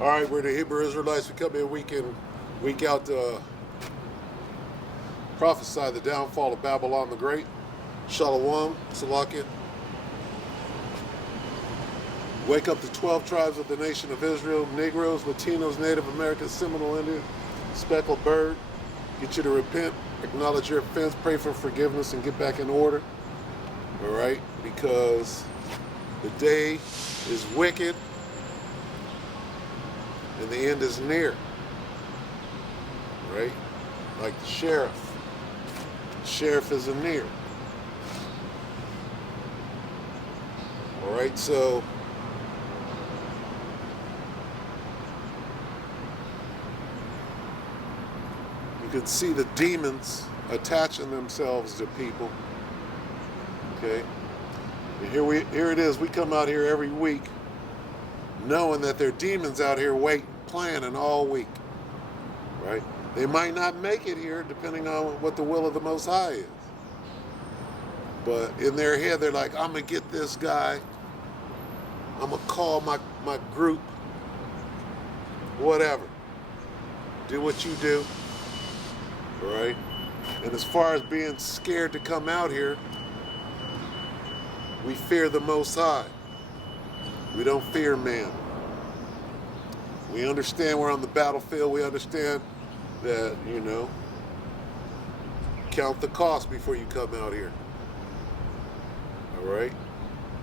All right, we're the Hebrew Israelites. We come here week in, week out to prophesy the downfall of Babylon the Great. Shalom, Salakia. Wake up the 12 tribes of the nation of Israel, Negroes, Latinos, Native Americans, Seminole Indian, Speckled Bird. Get you to repent, acknowledge your offense, pray for forgiveness, and get back in order. All right? Because the day is wicked and the end is near. Right? Like the sheriff. The sheriff is near. All right, so you can see the demons attaching themselves to people. Okay? And here it is. We come out here every week knowing that there are demons out here waiting, planning all week. Right? They might not make it here depending on what the will of the Most High is. But in their head, they're like, I'm going to get this guy. I'm going to call my group. Whatever. Do what you do. All right? And as far as being scared to come out here, we fear the Most High. We don't fear man. We understand we're on the battlefield. We understand that, count the cost before you come out here. All right?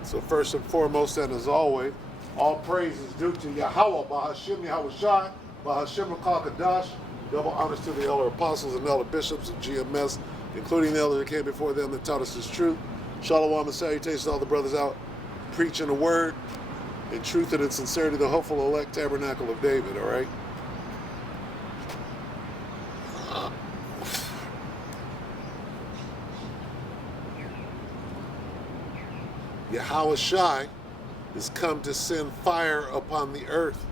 So first and foremost, and as always, all praise is due to Yahweh, Bahashim Yahushai, Bahashim Kadash. Double honors to the elder apostles and elder bishops of GMS, including the elder that came before them that taught us this truth. Shalom and salutations to all the brothers out preaching the word in truth and in sincerity, the hopeful elect tabernacle of David, all right? Yahweh Shai is come to send fire upon the earth.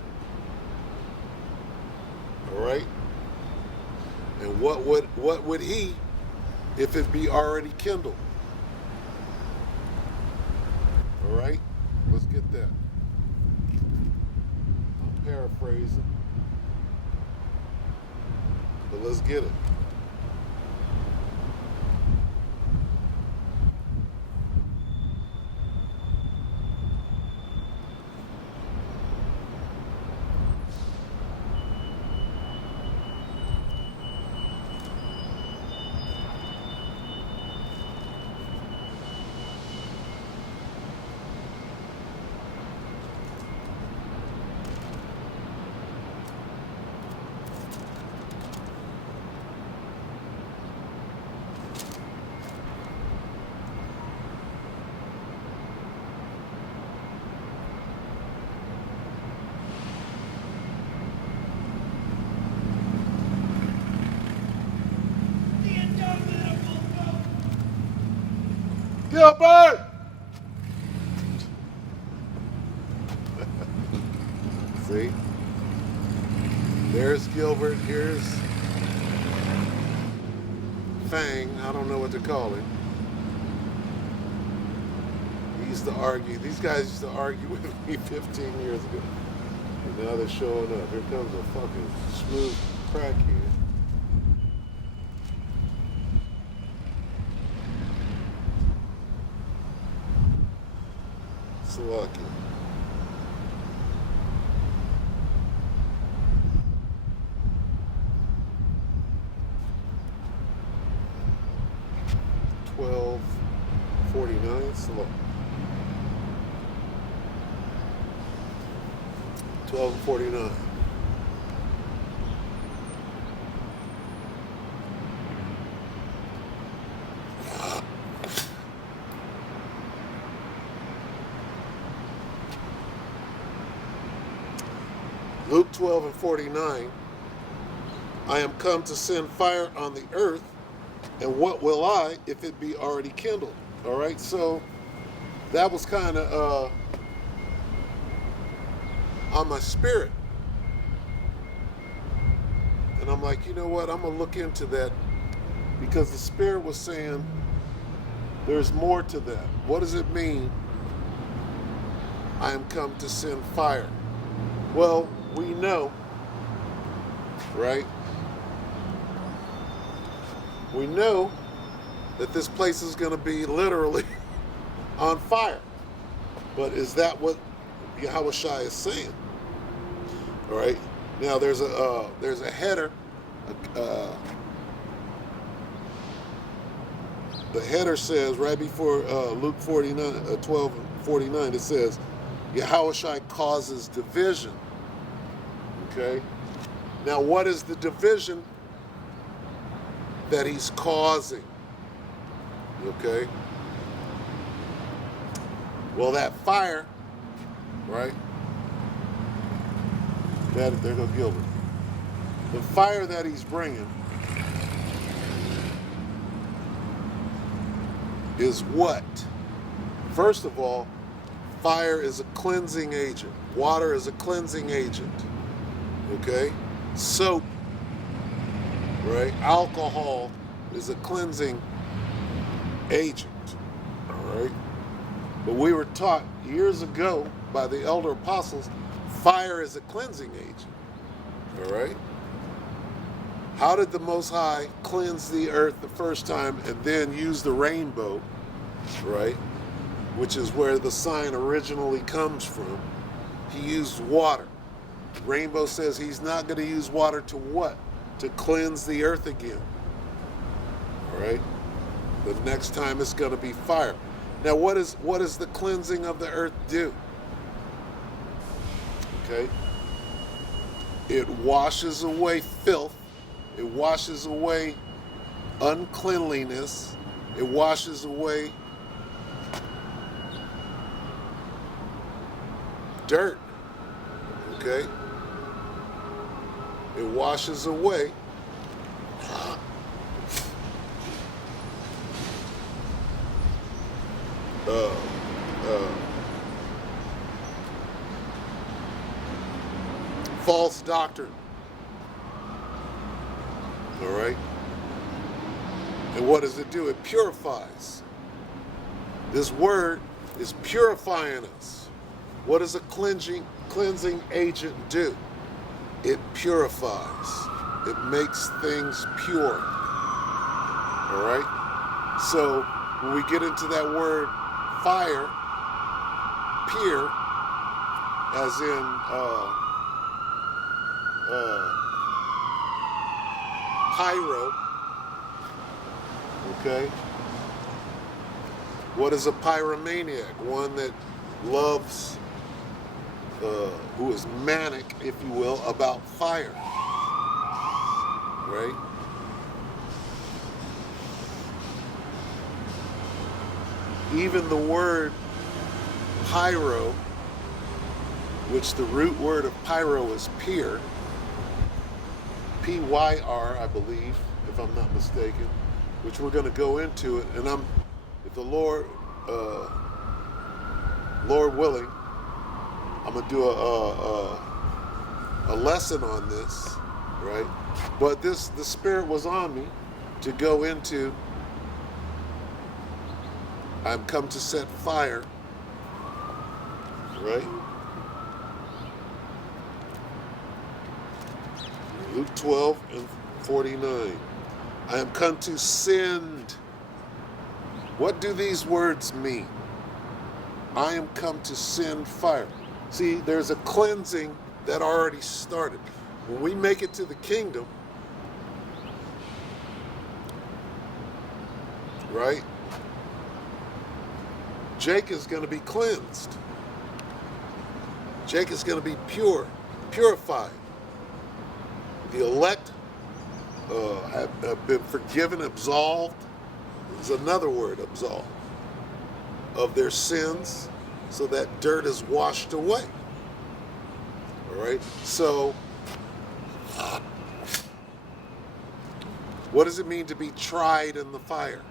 All right? And what would he if it be already kindled? All right? Let's get that. I'm paraphrasing. But let's get it. Gilbert! See? There's Gilbert. Here's Fang. I don't know what to call him. He used to argue. These guys used to argue with me 15 years ago. And now they're showing up. Here comes a fucking smooth crackhead. Lucky. $12.49. Slow. $12.49. Luke 12:49, I am come to send fire on the earth, and what will I if it be already kindled? All right, so that was kind of on my spirit. And I'm like, you know what, I'm going to look into that, because the spirit was saying there's more to that. What does it mean, I am come to send fire? Well, we know, right? We know that this place is going to be literally on fire. But is that what Yahweh Shai is saying? All right. Now there's a header. The header says right before Luke 49, 12 and 49, it says, Yahweh Shai causes division. Okay. Now what is the division that he's causing? Okay. Well, that fire, right? There goes Gilbert. The fire that he's bringing is what? First of all, fire is a cleansing agent. Water is a cleansing agent. Okay? Soap, right? Alcohol is a cleansing agent. All right? But we were taught years ago by the elder apostles, fire is a cleansing agent. All right? How did the Most High cleanse the earth the first time and then use the rainbow, right? Which is where the sign originally comes from. He used water. Rainbow says he's not going to use water to what? To cleanse the earth again. All right? The next time it's going to be fire. Now, what does the cleansing of the earth do? Okay? It washes away filth. It washes away uncleanliness. It washes away dirt. Okay? It washes away false doctrine. All right? And what does it do? It purifies. This word is purifying us. What does a cleansing agent do? It purifies. It makes things pure. All right? So when we get into that word fire, pure, as in pyro, okay? What is a pyromaniac? One that loves, who is manic, if you will, about fire, right? Even the word pyro, which the root word of pyro is pyr, P-Y-R, I believe, if I'm not mistaken, which we're going to go into it, and if the Lord willing, I'm going to do a lesson on this, right? But the Spirit was on me to go into, I'm come to set fire, right? Luke 12 and 49. I am come to send. What do these words mean? I am come to send fire. See, there's a cleansing that already started. When we make it to the kingdom, right? Jake is going to be cleansed. Jake is going to be purified. The elect have been forgiven, absolved. Is another word, absolved, of their sins, so that dirt is washed away. All right? So, what does it mean to be tried in the fire?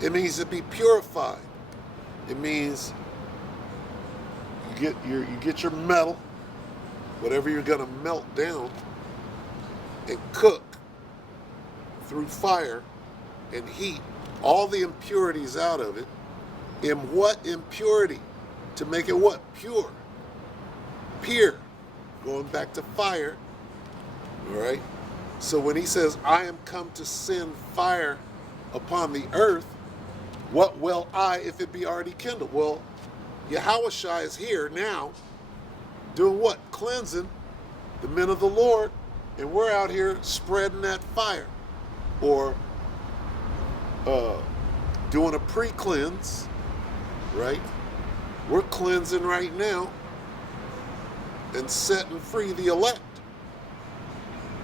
It means to be purified. It means you get your metal, whatever you're going to melt down, and cook through fire and heat all the impurities out of it. In what impurity? To make it what? Pure. Pure. going back to fire, all right? So when he says, I am come to send fire upon the earth, what will I if it be already kindled? Well, Yahushua is here now doing what? Cleansing the men of the Lord, and we're out here spreading that fire, or doing a pre-cleanse, right? We're cleansing right now and setting free the elect.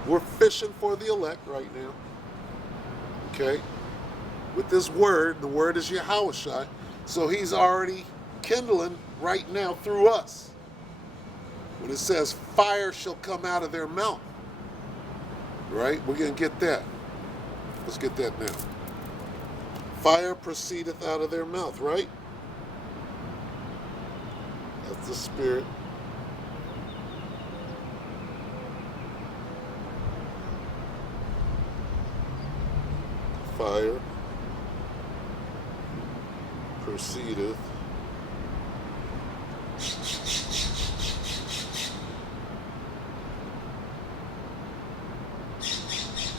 We're fishing for the elect right now, okay? With this word, the word is Yahushua, so he's already kindling right now through us. When it says fire shall come out of their mouth, right? We're going to get that. Let's get that now. Fire proceedeth out of their mouth, right? That's the Spirit. Fire proceedeth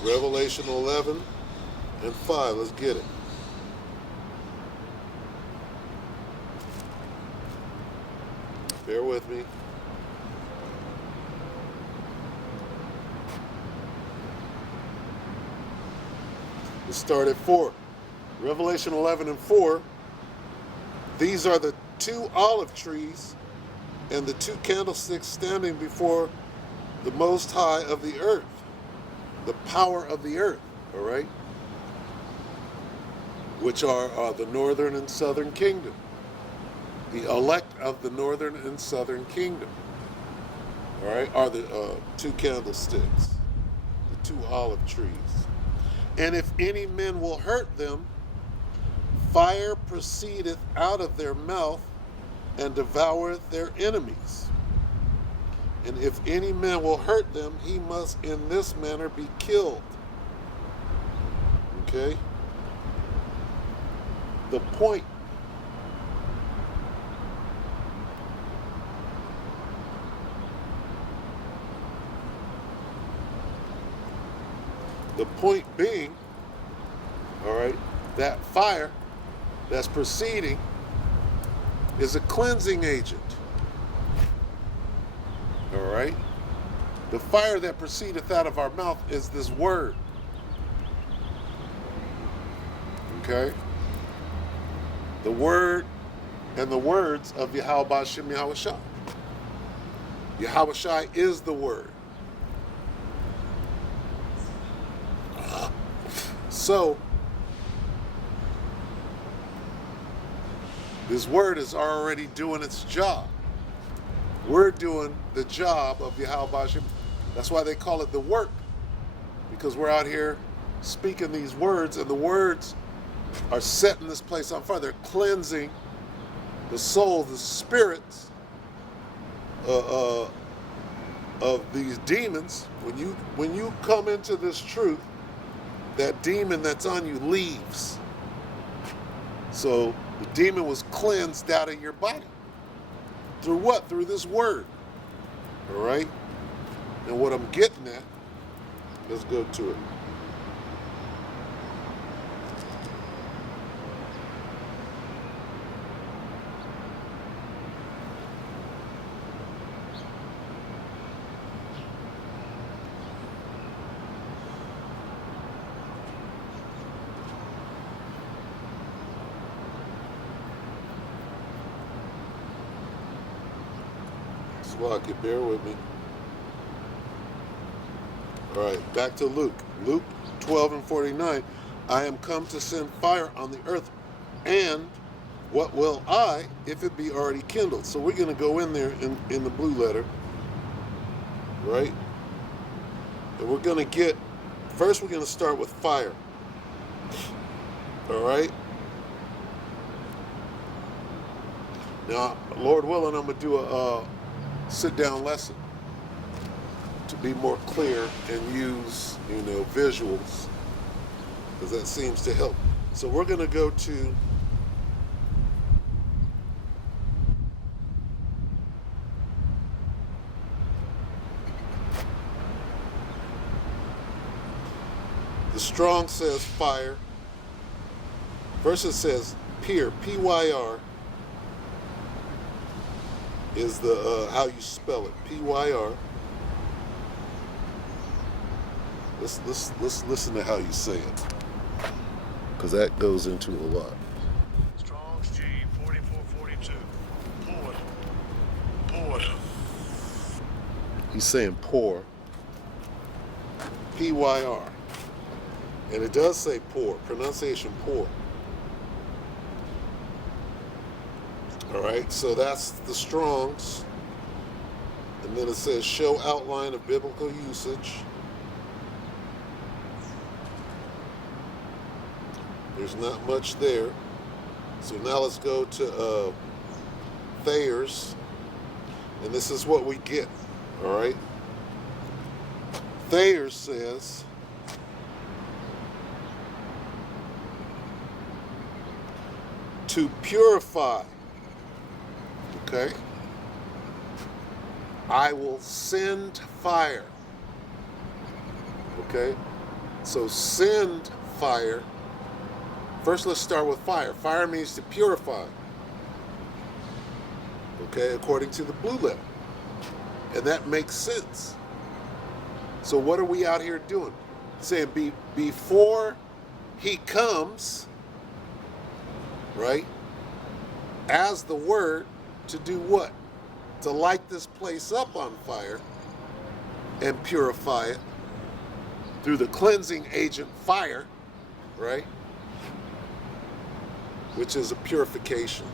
Revelation 11 and 5. Let's get it. Bear with me. Let's start at 4. Revelation 11 and 4. These are the 2 olive trees and the 2 candlesticks standing before the Most High of the earth. The power of the earth, all right? Which are the northern and southern kingdom. The elect of the northern and southern kingdom, all right, are the 2 candlesticks, the 2 olive trees. And if any men will hurt them, fire proceedeth out of their mouth and devoureth their enemies. And if any man will hurt them, he must in this manner be killed. Okay? The point being, all right, that fire that's proceeding is a cleansing agent. All right? The fire that proceedeth out of our mouth is this word. Okay? The word and the words of Yahweh B'Shem Yahushua. Yahushua is the word. So, this word is already doing its job. We're doing the job of Yahweh B'Shem. That's why they call it the work, because we're out here speaking these words, and the words are setting this place on fire. They're cleansing the soul, the spirits of these demons. When you come into this truth, that demon that's on you leaves. So the demon was cleansed out of your body. Through what? Through this word. All right? And what I'm getting at, let's go to it. Slocky, bear with me. All right, back to Luke. Luke 12 and 49. I am come to send fire on the earth, and what will I if it be already kindled? So we're going to go in there in the blue letter, right? And we're going to get, first we're going to start with fire. All right? Now, Lord willing, I'm going to do a sit-down lesson to be more clear and use, visuals, because that seems to help. So we're going to go to Strong says fire. First it says pyr, P-Y-R, is the how you spell it, P-Y-R. Let's listen to how you say it, because that goes into a lot. Strong's G 4442. Port. He's saying pour, P-Y-R, and it does say pour, pronunciation pour. All right, so that's the Strong's, and then it says show outline of biblical usage. There's not much there. So now let's go to Thayer's, and this is what we get. All right. Thayer's says to purify. Okay. I will send fire. Okay. So send fire. First, let's start with fire. Fire means to purify. Okay, according to the Blue Letter. And that makes sense. So what are we out here doing? Saying before he comes, right, as the word, to do what? To light this place up on fire and purify it through the cleansing agent fire, right? Which is a purification.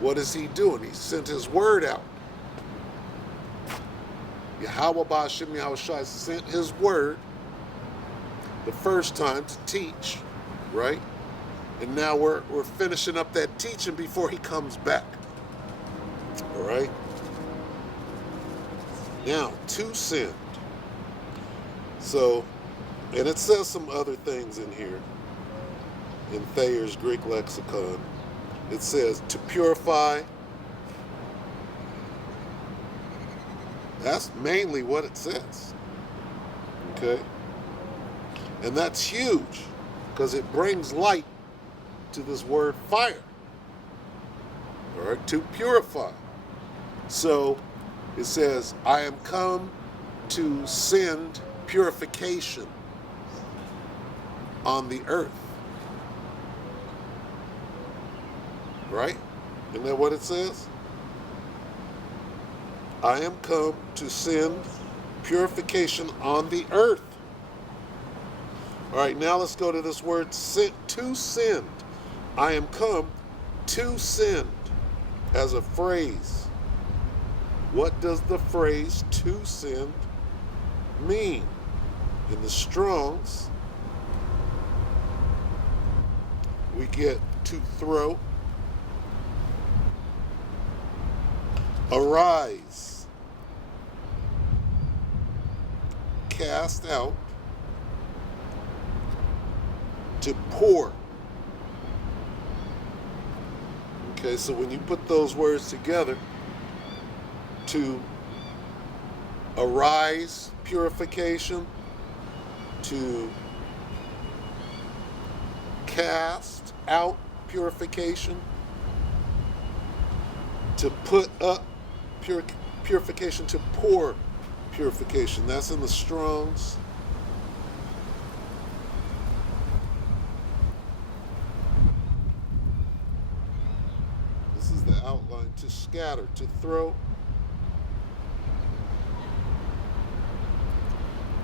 What is he doing? He sent his word out. Yahweh Ba'ashem Yahushua sent his word the first time to teach, right? And now we're finishing up that teaching before he comes back. All right? Now, to send. So, and it says some other things in here. In Thayer's Greek lexicon, it says to purify. That's mainly what it says. Okay? And that's huge, because it brings light to this word fire. All right? To purify. So it says, I am come to send purification on the earth. Right? Isn't that what it says? I am come to send purification on the earth. All right, now let's go to this word to send. I am come to send as a phrase. What does the phrase to send mean? In the Strong's, we get to throw. Arise, cast out, to pour. Okay, so when you put those words together, to arise, purification, to cast out, purification, to put up, purification, to pour, purification. That's in the Strong's. This is the outline. To scatter, to throw,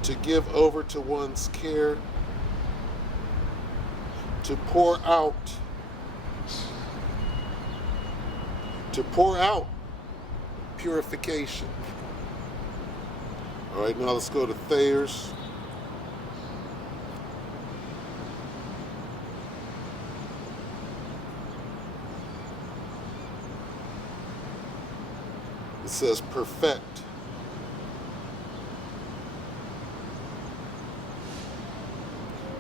to give over to one's care, to pour out, purification. All right, now let's go to Thayer's. It says perfect.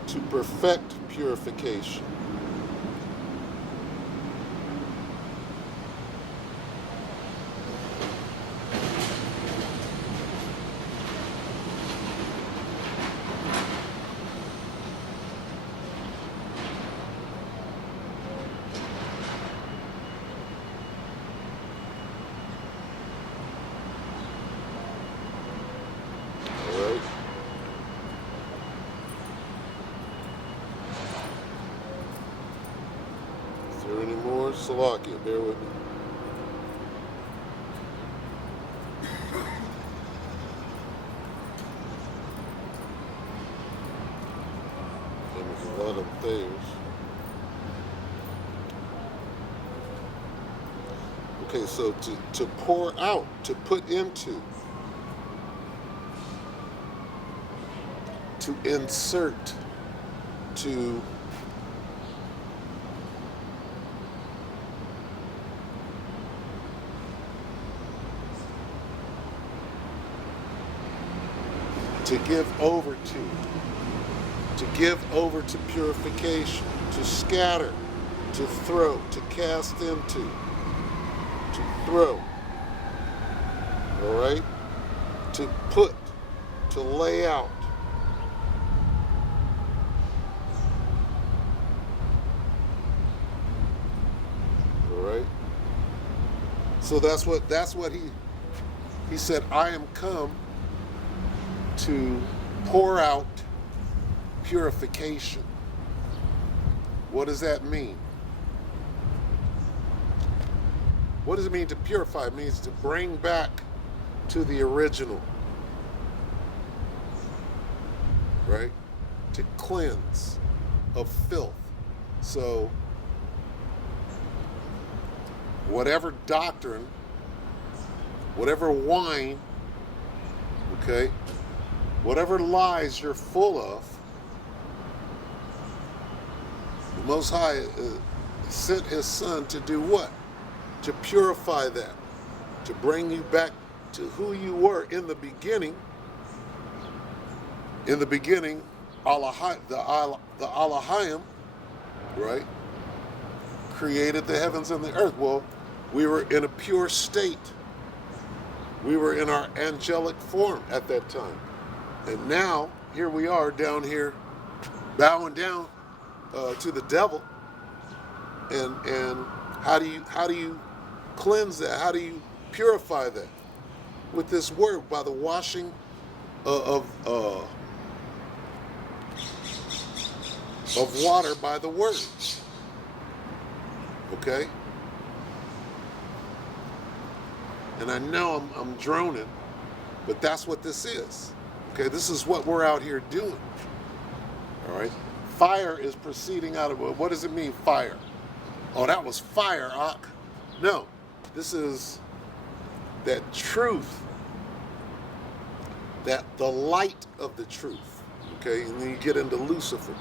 To perfect purification. there any more? Salakia, bear with me. And there's a lot of things. Okay, so to pour out, to put into, to insert, to give over to give over to purification, to scatter, to throw, to cast into, to throw, all right, to put, to lay out. All right. So that's what he said, I am come to pour out purification. What does that mean? What does it mean to purify? It means to bring back to the original, right? To cleanse of filth. So whatever doctrine, whatever wine, okay, whatever lies you're full of, the Most High sent His Son to do what? To purify that, to bring you back to who you were in the beginning. In the beginning, the Elohim, right, created the heavens and the earth. Well, we were in a pure state. We were in our angelic form at that time. And now, here we are down here, bowing down to the devil. And how do you cleanse that? How do you purify that? With this word, by the washing of water by the word. Okay? And I know I'm droning, but that's what this is. Okay, this is what we're out here doing. All right? Fire is proceeding out of, what does it mean, fire? Oh, that was fire, Ak. No, this is that truth, that the light of the truth. Okay, and then you get into Lucifer.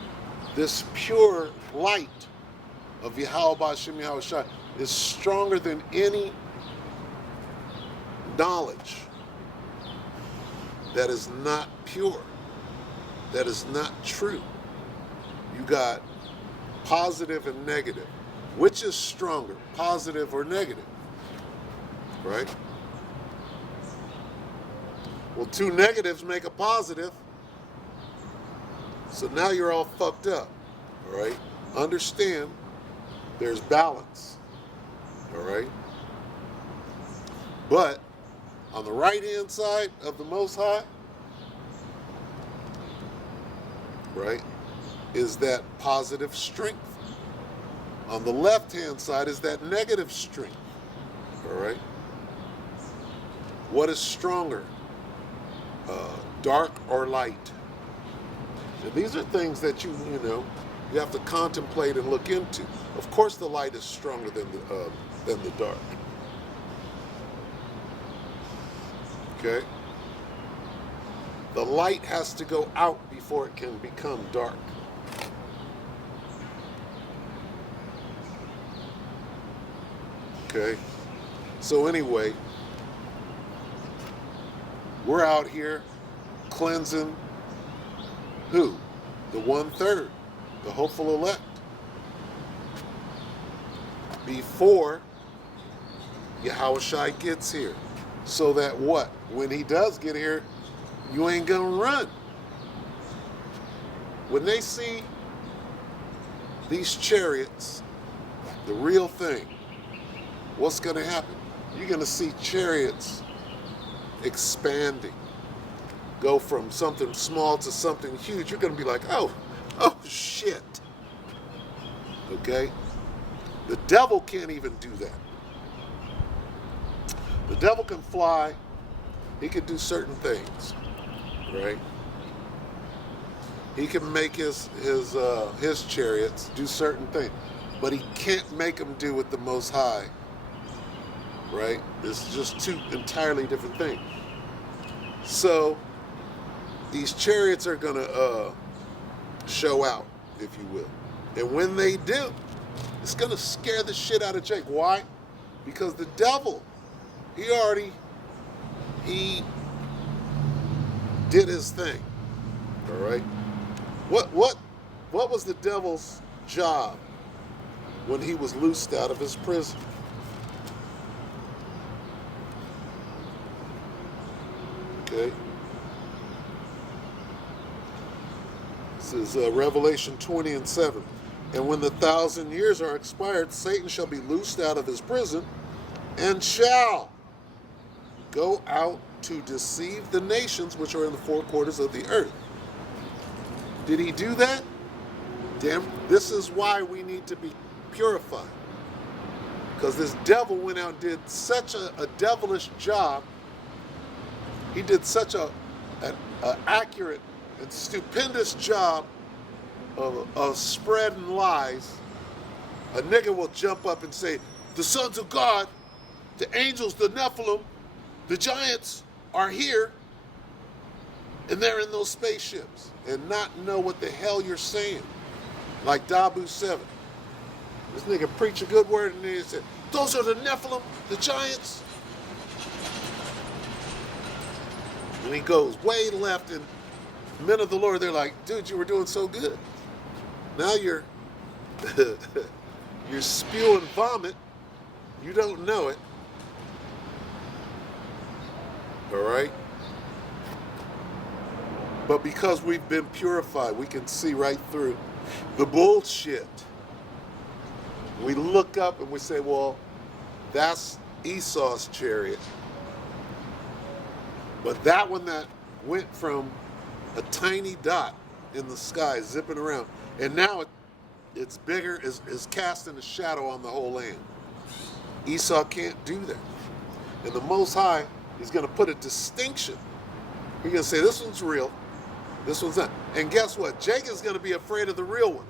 This pure light of Yahweh B'Shem Yahweh Shai is stronger than any knowledge that is not pure, that is not true. You got positive and negative. Which is stronger, positive or negative? Right? Well, two negatives make a positive. So now you're all fucked up. All right? Understand there's balance. All right? But on the right-hand side of the Most High, right, is that positive strength. On the left-hand side is that negative strength. All right? What is stronger, dark or light? And these are things that you have to contemplate and look into. Of course, the light is stronger than the dark. Okay? The light has to go out before it can become dark. Okay? So anyway, we're out here cleansing who? The 1/3, the hopeful elect. Before Yahushua gets here. So that what? When he does get here, you ain't gonna run. When they see these chariots, the real thing, what's gonna happen? You're gonna see chariots expanding. Go from something small to something huge. You're gonna be like, oh shit. Okay? The devil can't even do that. The devil can fly. He can do certain things, right? He can make his chariots do certain things, but he can't make them do what the Most High, right? It's just two entirely different things. So these chariots are gonna show out, if you will, and when they do, it's gonna scare the shit out of Jake. Why? Because the devil, he did his thing. All right. What was the devil's job when he was loosed out of his prison? Okay. This is Revelation 20:7. And when the 1,000 years are expired, Satan shall be loosed out of his prison and shall go out to deceive the nations which are in the four quarters of the earth. Did he do that? Damn, this is why we need to be purified. Because this devil went out and did such a devilish job. He did such an accurate and stupendous job of spreading lies. A nigga will jump up and say, the sons of God, the angels, the Nephilim, the giants are here, and they're in those spaceships, and not know what the hell you're saying. Like Dabu 7. This nigga preach a good word, and then he said, those are the Nephilim, the giants. And he goes way left, and men of the Lord, they're like, dude, you were doing so good. Now you're you're spewing vomit. You don't know it. All right? But because we've been purified, we can see right through the bullshit. We look up and we say, well, that's Esau's chariot. But that one that went from a tiny dot in the sky zipping around, and now it's bigger, is casting a shadow on the whole land. Esau can't do that. And the Most High is going to put a distinction. He's going to say, this one's real, this one's not. And guess what? Jacob's going to be afraid of the real one.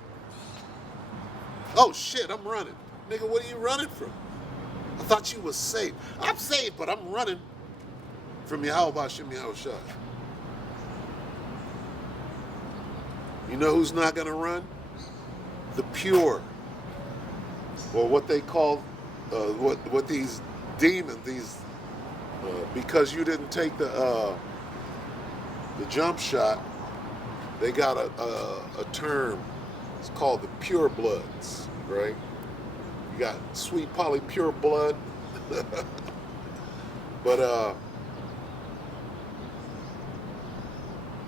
Oh shit, I'm running. Nigga, what are you running from? I thought you was saved. I'm saved, but I'm running from Yahweh Hashem Yahushua. You know who's not going to run? The pure. Or what they call, what these demons, because you didn't take the jump shot, they got a term. It's called the pure bloods, right? You got sweet poly pure blood. But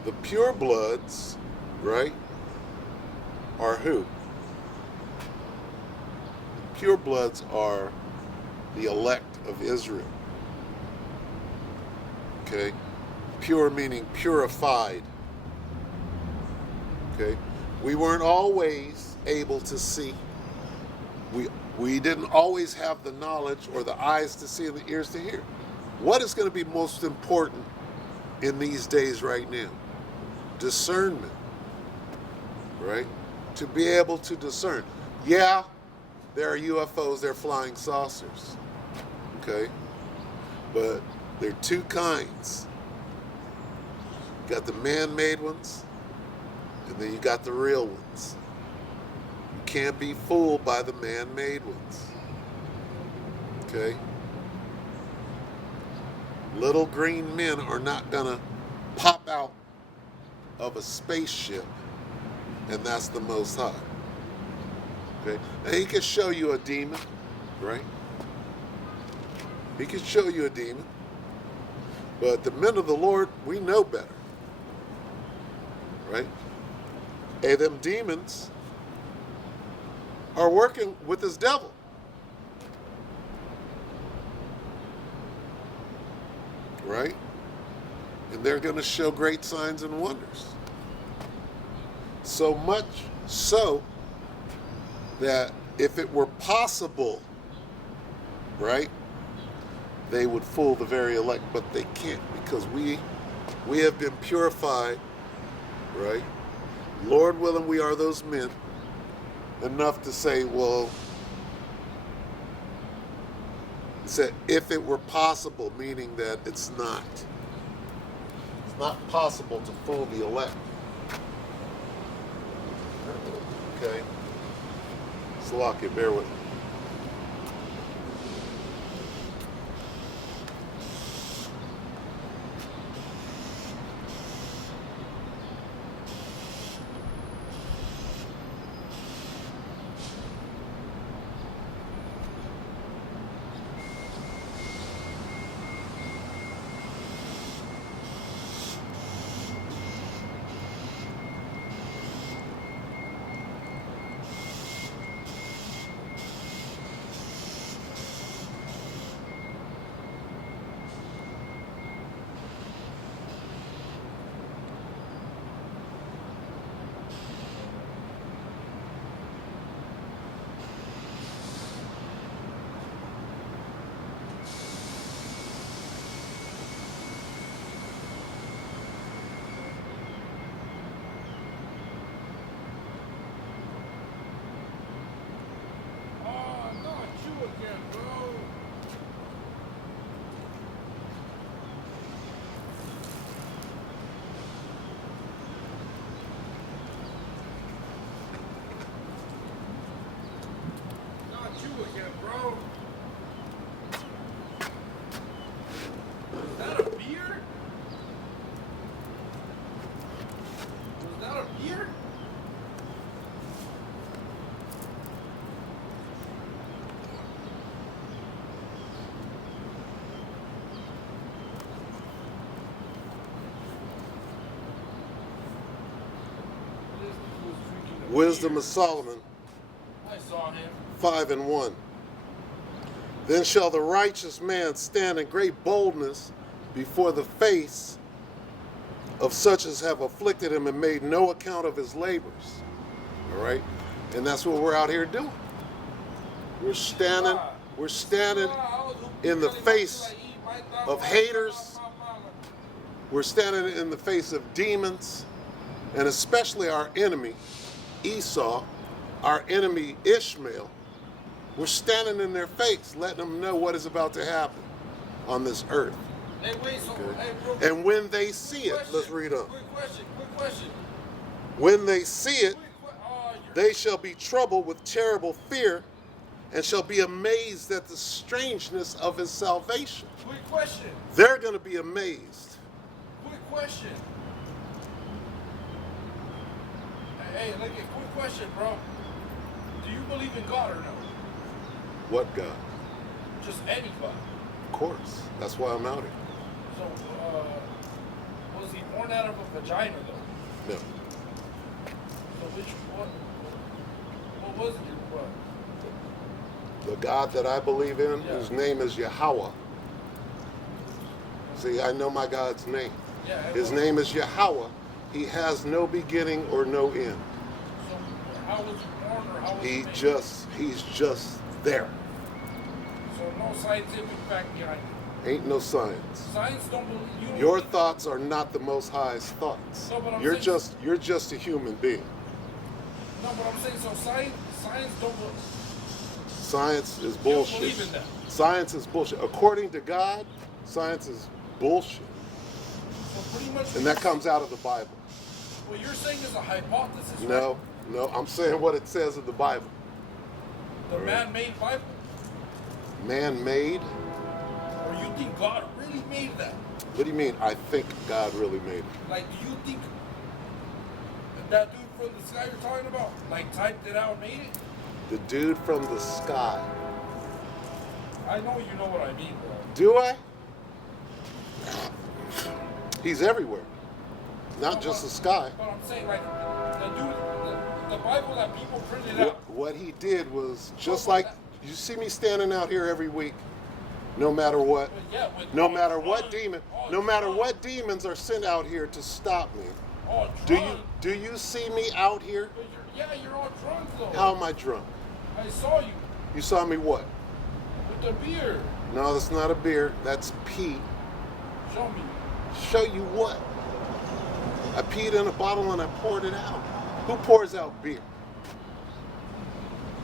the pure bloods, right, are who? The pure bloods are the elect of Israel. Okay? Pure meaning purified. Okay? We weren't always able to see. We didn't always have the knowledge or the eyes to see and the ears to hear. What is going to be most important in these days right now? Discernment. Right? To be able to discern. Yeah, there are UFOs, they're flying saucers. Okay? But there are two kinds. You got the man-made ones, and then you got the real ones. You can't be fooled by the man-made ones. Okay? Little green men are not gonna pop out of a spaceship, and that's the Most High. Okay? And he can show you a demon, right? He can show you a demon. But the men of the Lord, we know better. Right? And them demons are working with this devil. Right? And they're going to show great signs and wonders. So much so that if it were possible, right, they would fool the very elect, but they can't, because we have been purified, right? Lord willing, we are those men enough to say, well, it said if it were possible, meaning that it's not possible to fool the elect. Okay? Salakia, bear with me. Wisdom of Solomon, I saw him. 5:1. Then shall the righteous man stand in great boldness before the face of such as have afflicted him and made no account of his labors. All right? And that's what we're out here doing. We're standing in the face of haters. We're standing in the face of demons, and especially our enemy, Esau, our enemy, Ishmael. We're standing in their face, letting them know what is about to happen on this earth. Hey, wait, so, Okay. hey, bro, And when they see it, question, let's read on. Quick question. When they see it, You're- they shall be troubled with terrible fear and shall be amazed at the strangeness of his salvation. Quick question. They're going to be amazed. Quick question. Hey, look at quick question, bro. Do you believe in God or no? What God? Just any God. Of course. That's why I'm out here. So, was he born out of a vagina though? No. So what was it? What? The God that I believe in, Yeah. whose name is Yahweh. See, I know my God's name. Yeah. His name is Yahweh. He has no beginning or no end. So how was he born or how was he made? He's just there. So no scientific fact behind it. Ain't no science. Science don't believe you. Don't Your believe- thoughts are not the Most High's thoughts. No, but I'm You're saying- just a human being. No, but I'm saying so. Science don't believe. Science is You don't bullshit. believe in that. Science is bullshit. According to God, science is bullshit. So pretty much. And that comes out of the Bible. What you're saying is a hypothesis. No, I'm saying what it says in the Bible. Right? The man-made Bible. Man-made? Or you think God really made that? What do you mean, I think God really made it? Like, do you think that dude from the sky you're talking about, like, typed it out and made it? The dude from the sky. I know you know what I mean, bro. Do I? He's everywhere. Not just the sky. But I'm saying, like, the dude, the Bible that people printed out. What he did was just like, you see me standing out here every week, no matter what. But yeah, with No all matter drunk, what demon, all no matter drunk, what demons are sent out here to stop me. all Do drunk. you see me out here? But you're all drunk though. How am I drunk? I saw you You saw me what? with the beer. No, that's not a beer. That's pee. Show me. Show you what? I peed in a bottle and I poured it out. Who pours out beer?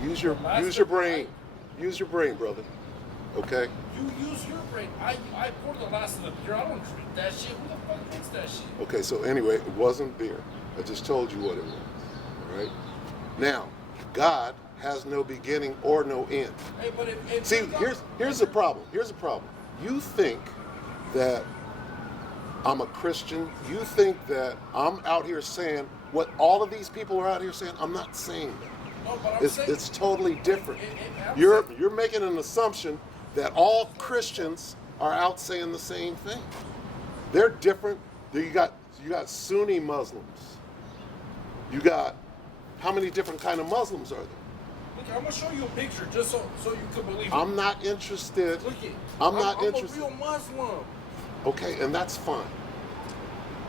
Use your brain. Use your brain, brother. Okay? You use your brain. I poured the last of the beer. I don't drink that shit. Who the fuck drinks that shit? Okay, so anyway, it wasn't beer. I just told you what it was. All right? Now, God has no beginning or no end. Hey, but if See, here's the problem. Here's the problem. You think that I'm a Christian. You think that I'm out here saying what all of these people are out here saying. I'm not saying that. No, but I'm saying It's totally different. I'm You're making an assumption that all Christians are out saying the same thing. They're different. You got Sunni Muslims. You got how many different kind of Muslims are there? Look, I'm gonna show you a picture just so you can believe it. I'm not interested. Look it. I'm not interested. I'm a real Muslim. Okay, and that's fine.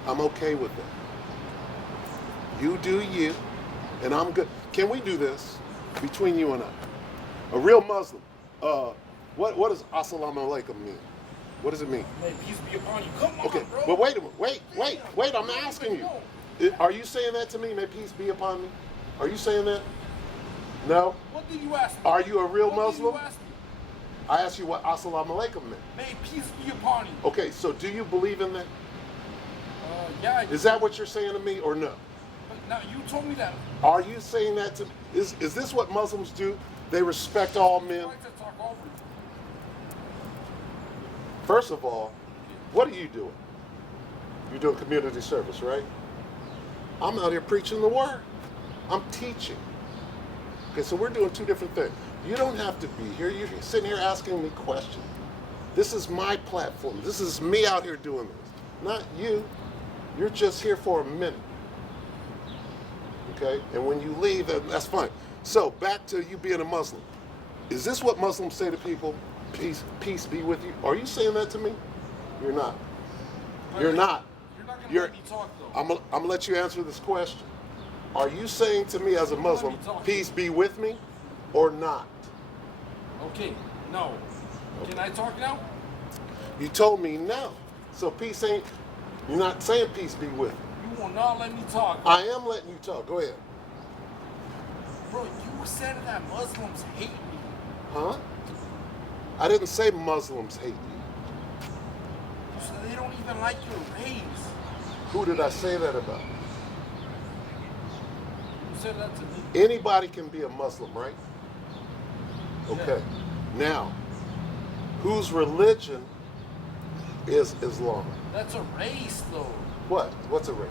I'm okay with that. You do you, and I'm good. Can we do this between you and I? A real Muslim. What does Assalamu alaikum mean? What does it mean? May peace be upon you. Come on, Okay, bro. but wait a minute. Wait. I'm asking you. Are you saying that to me? May peace be upon me? Are you saying that? No. What did you ask me? Are you a real What Muslim? Did you ask me? I asked you what Assalamu alaikum meant. May peace be upon you. Okay, so do you believe in that? Yeah. Is that what you're saying to me or no? But now you told me that. Are you saying that to me? Is this what Muslims do? They respect all I men. like to talk over you. First of all, what are you doing? You're doing community service, right? I'm out here preaching the word. I'm teaching. Okay, so we're doing two different things. You don't have to be here. You're sitting here asking me questions. This is my platform. This is me out here doing this, not you. You're just here for a minute. Okay? And when you leave, that's fine. So back to you being a Muslim. Is this what Muslims say to people? Peace be with you. Are you saying that to me? You're not. You're not. You're not gonna let me talk though. I'm gonna let you answer this question. Are you saying to me as a Muslim, peace be with me, or not? Okay. No. Can I talk now? You told me no. So peace ain't. You're not saying peace be with me. You will not let me talk. I am letting you talk. Go ahead. Bro, you said that Muslims hate me. Huh? I didn't say Muslims hate you. You said they don't even like your race. Who did I say that about? You said that to me. Anybody can be a Muslim, right? Okay. Now, whose religion is Islam? That's a race, though. What? What's a race?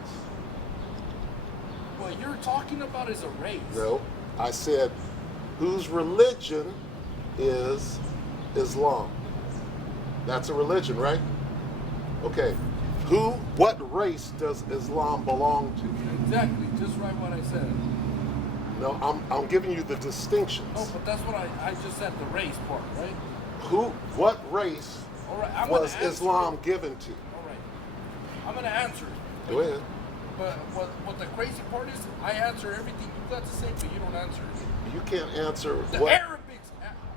What you're talking about is a race. No. I said, whose religion is Islam? That's a religion, right? Okay. What race does Islam belong to? Exactly. Just right what I said. No, I'm giving you the distinctions. No, but that's what I just said, the race part, right? What race All right, I'm was gonna answer Islam it. given to? All right. I'm going to answer it. Go ahead. But what the crazy part is, I answer everything you got to say, but you don't answer it. You can't answer The what? Arabics,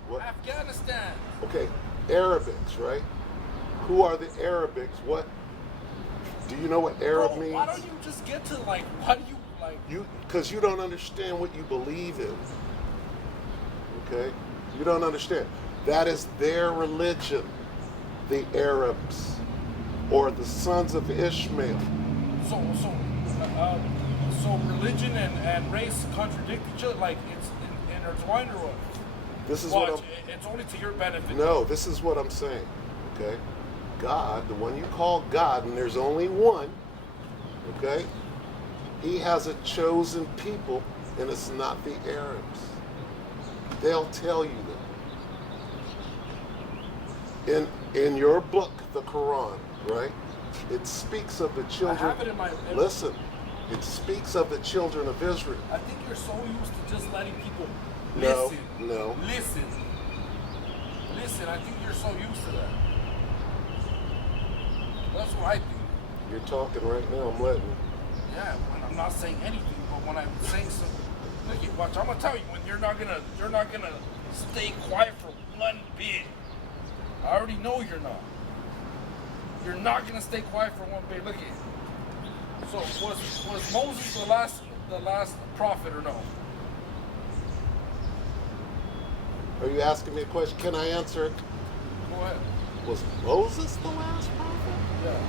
What? Afghanistan. Okay, Arabics, right? Who are the Arabics? What? Do you know what Arab Bro, means? why don't you just get to like, what do you like? Because you don't understand what you believe in. Okay? You don't understand. That is their religion, the Arabs, or the sons of Ishmael. So religion and race contradict each other, like it's intertwined or what? This is Watch, what it's only to your benefit. No, this is what I'm saying. Okay? God, the one you call God, and there's only one, okay? He has a chosen people, and it's not the Arabs. They'll tell you that. In your book, the Quran, right? It speaks of the children. I have it in my. Listen, it speaks of the children of Israel. I think you're so used to just letting people No, listen. no. Listen. I think you're so used to that. That's what I think. You're talking right now. I'm letting you. Yeah, when I'm not saying anything, but when I'm saying something. Look at, watch. I'm gonna tell you when you're not gonna stay quiet for one bit. I already know you're not. You're not gonna stay quiet for one bit. Look at. So was Moses the last prophet or no? Are you asking me a question? Can I answer it? Go ahead. Was Moses the last prophet? Yeah.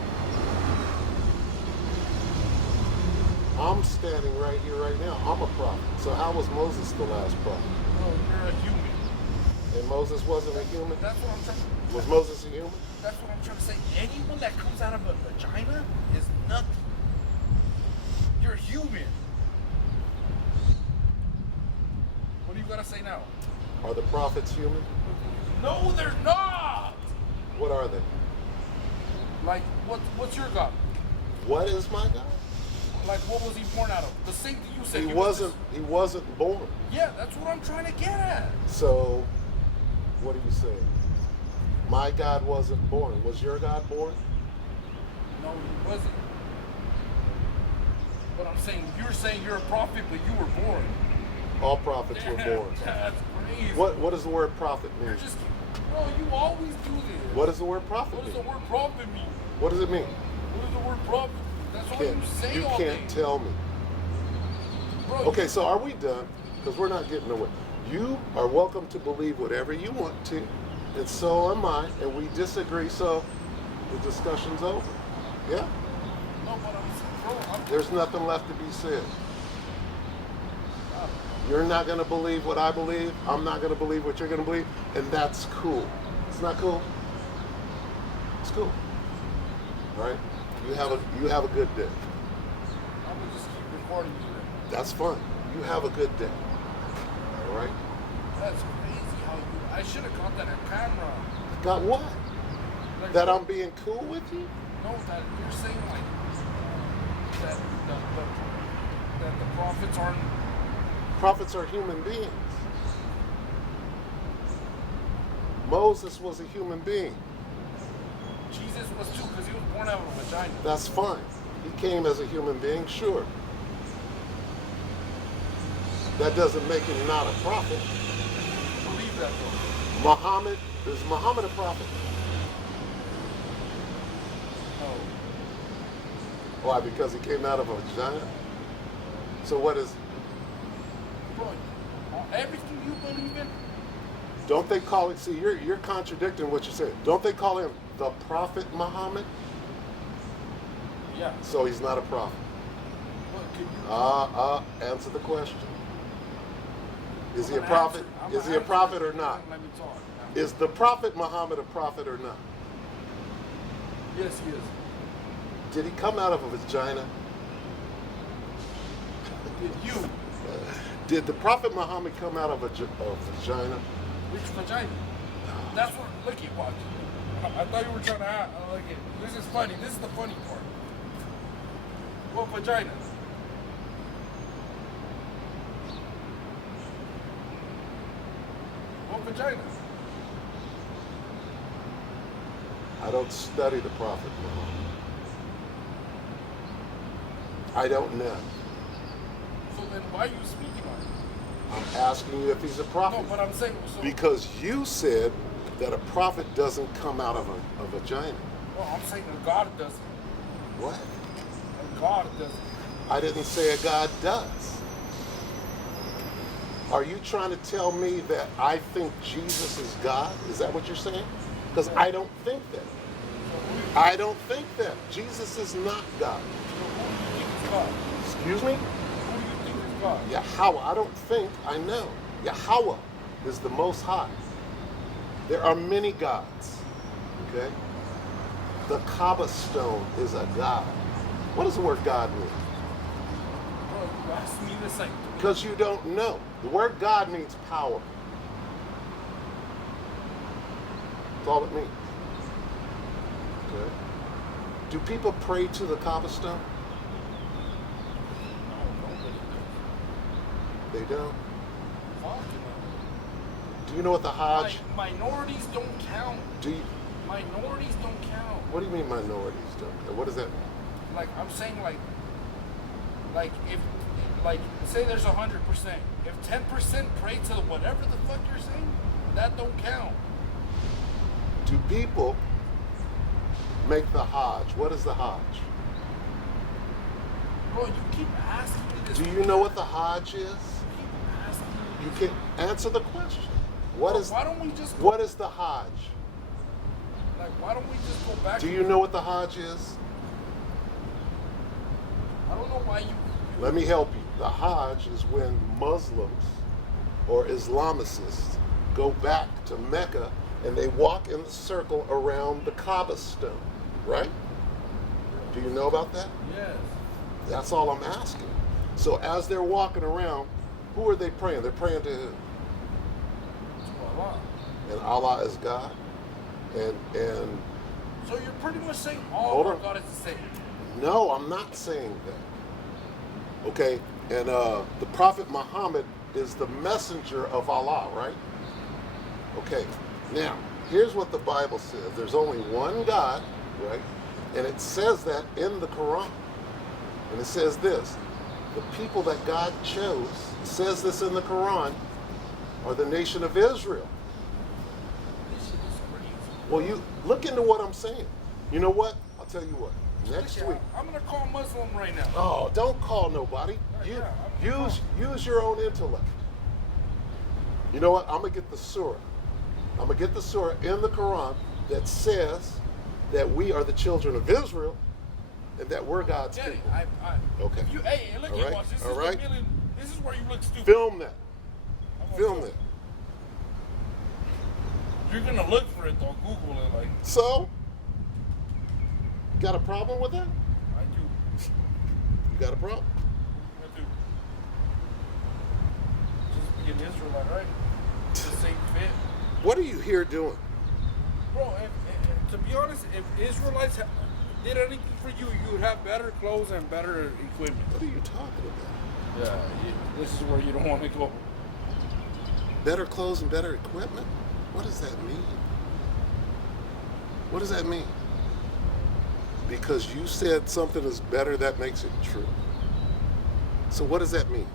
I'm standing right here, right now. I'm a prophet. So how was Moses the last prophet? No, you're a human. And Moses wasn't a human? That's what I'm trying. Was Moses a human? That's what I'm trying to say. Anyone that comes out of a vagina is nothing. You're human. What do you gotta say now? Are the prophets human? No, they're not. What are they? Like, what's your God? What is my God? Like, what was he born out of? The same thing you said. He was wasn't born. Yeah, that's what I'm trying to get at. So, what are you saying? My God wasn't born. Was your God born? No, he wasn't. But I'm saying, you're saying you're a prophet, but you were born. All prophets were born. That's crazy. What does the word prophet mean? You're just, bro, you always do this. What does the word prophet What does mean? the word prophet mean? What does it mean? What does the word prophet mean? That's all you say You all can't day. tell me. Bro, Okay, so are we done? Because we're not getting nowhere. You are welcome to believe whatever you want to, and so am I, and we disagree, so the discussion's over. Yeah? No, but I'm There's nothing left to be said. You're not going to believe what I believe. I'm not going to believe what you're going to believe, and that's cool. It's not cool. It's cool. All right? You have a good day. I'm gonna just keep recording you then. That's fine. You have a good day. All right? That's crazy how you. I should have caught that on camera. Got what? Like, That I'm being cool with you? No, that you're saying like that the prophets aren't. Prophets are human beings. Moses was a human being. Jesus was too, because he was born out of a vagina. That's fine. He came as a human being, sure. That doesn't make him not a prophet. Believe that though. Muhammad, is Muhammad a prophet? No. Why? Because he came out of a vagina? So what is, Bro, everything you believe in. don't they call it, see, you're contradicting what you said. Don't they call him the Prophet Muhammad? Yeah. So he's not a prophet. What can you? Answer the question. Is he a I'm gonna prophet? answer- I'm Is gonna he a answer prophet it. or not? Let me talk. Is the Prophet Muhammad a prophet or not? Yes, he is. Did he come out of a vagina? Did you? Did the Prophet Muhammad come out of a vagina? Which vagina? That's what. Look at watch. I thought you were trying to ask. Look at. This is funny. This is the funny part. What vagina? What vagina? I don't study the Prophet Muhammad. I don't know. So then why are you speaking on it? I'm asking you if he's a prophet. No, but I'm saying so. Because you said that a prophet doesn't come out of a vagina. Well, I'm saying that God doesn't. What? That God doesn't. I didn't say a God does. Are you trying to tell me that I think Jesus is God? Is that what you're saying? Because I don't think that. I don't think that. Jesus is not God. So who do you think is God? Excuse me? Who do you think is God? Yahweh. I don't think, I know. Yahweh is the Most High. There are many gods. Okay? The Kaaba stone is a god. What does the word God mean? Bro, you asked me this like. Because you don't know. The word God means power. That's all it means. Okay? Do people pray to the Kaaba stone? No, nobody does. They don't. Fuck no. Do you know what the Hajj? Minorities don't count. Do you? Minorities don't count. What do you mean minorities don't? What does that mean? Like I'm saying, like like, say there's 100%. If 10% pray to whatever the fuck you're saying, that don't count. Do people make the Hajj? What is the Hajj? Bro, you keep asking me this. Do you know what the Hajj is? You keep asking me You this. can answer the question. What Bro, is why don't we just go, what is the Hajj? like, why don't we just go back? Do you know what the Hajj is? I don't know why you. Let me help you. The Hajj is when Muslims or Islamicists go back to Mecca and they walk in the circle around the Kaaba stone, right? Do you know about that? Yes. That's all I'm asking. So as they're walking around, who are they praying? They're praying to who? To Allah. And Allah is God. And So you're pretty much saying all Hold our on. God is the same. no, I'm not saying that. Okay, and the Prophet Muhammad is the messenger of Allah, right? Okay, now, here's what the Bible says. There's only one God, right? And it says that in the Quran. And it says this, the people that God chose, it says this in the Quran, are the nation of Israel. This shit is crazy. Well, you look into what I'm saying. You know what? I'll tell you what. Next Listen, week. I'm gonna call Muslim right now. Oh, don't call nobody. Use your own intellect. You know what? I'm gonna get the surah. I'm gonna get the surah in the Quran that says that we are the children of Israel and that we're God's Get it? people. Okay. Hey, look All at right, watch. This all is right. the million. This is where you look stupid. Film that. I'm gonna Film it. You're gonna look for it though. Google it, like So, you got a problem with that? I do. You got a problem? I do. Just be an Israelite, right? Just ain't fit. What are you here doing? Bro, to be honest, if Israelites did anything for you, you would have better clothes and better equipment. What are you talking about? Yeah, this is where you don't want to go. Better clothes and better equipment? What does that mean? What does that mean? Because you said something is better, that makes it true. So what does that mean?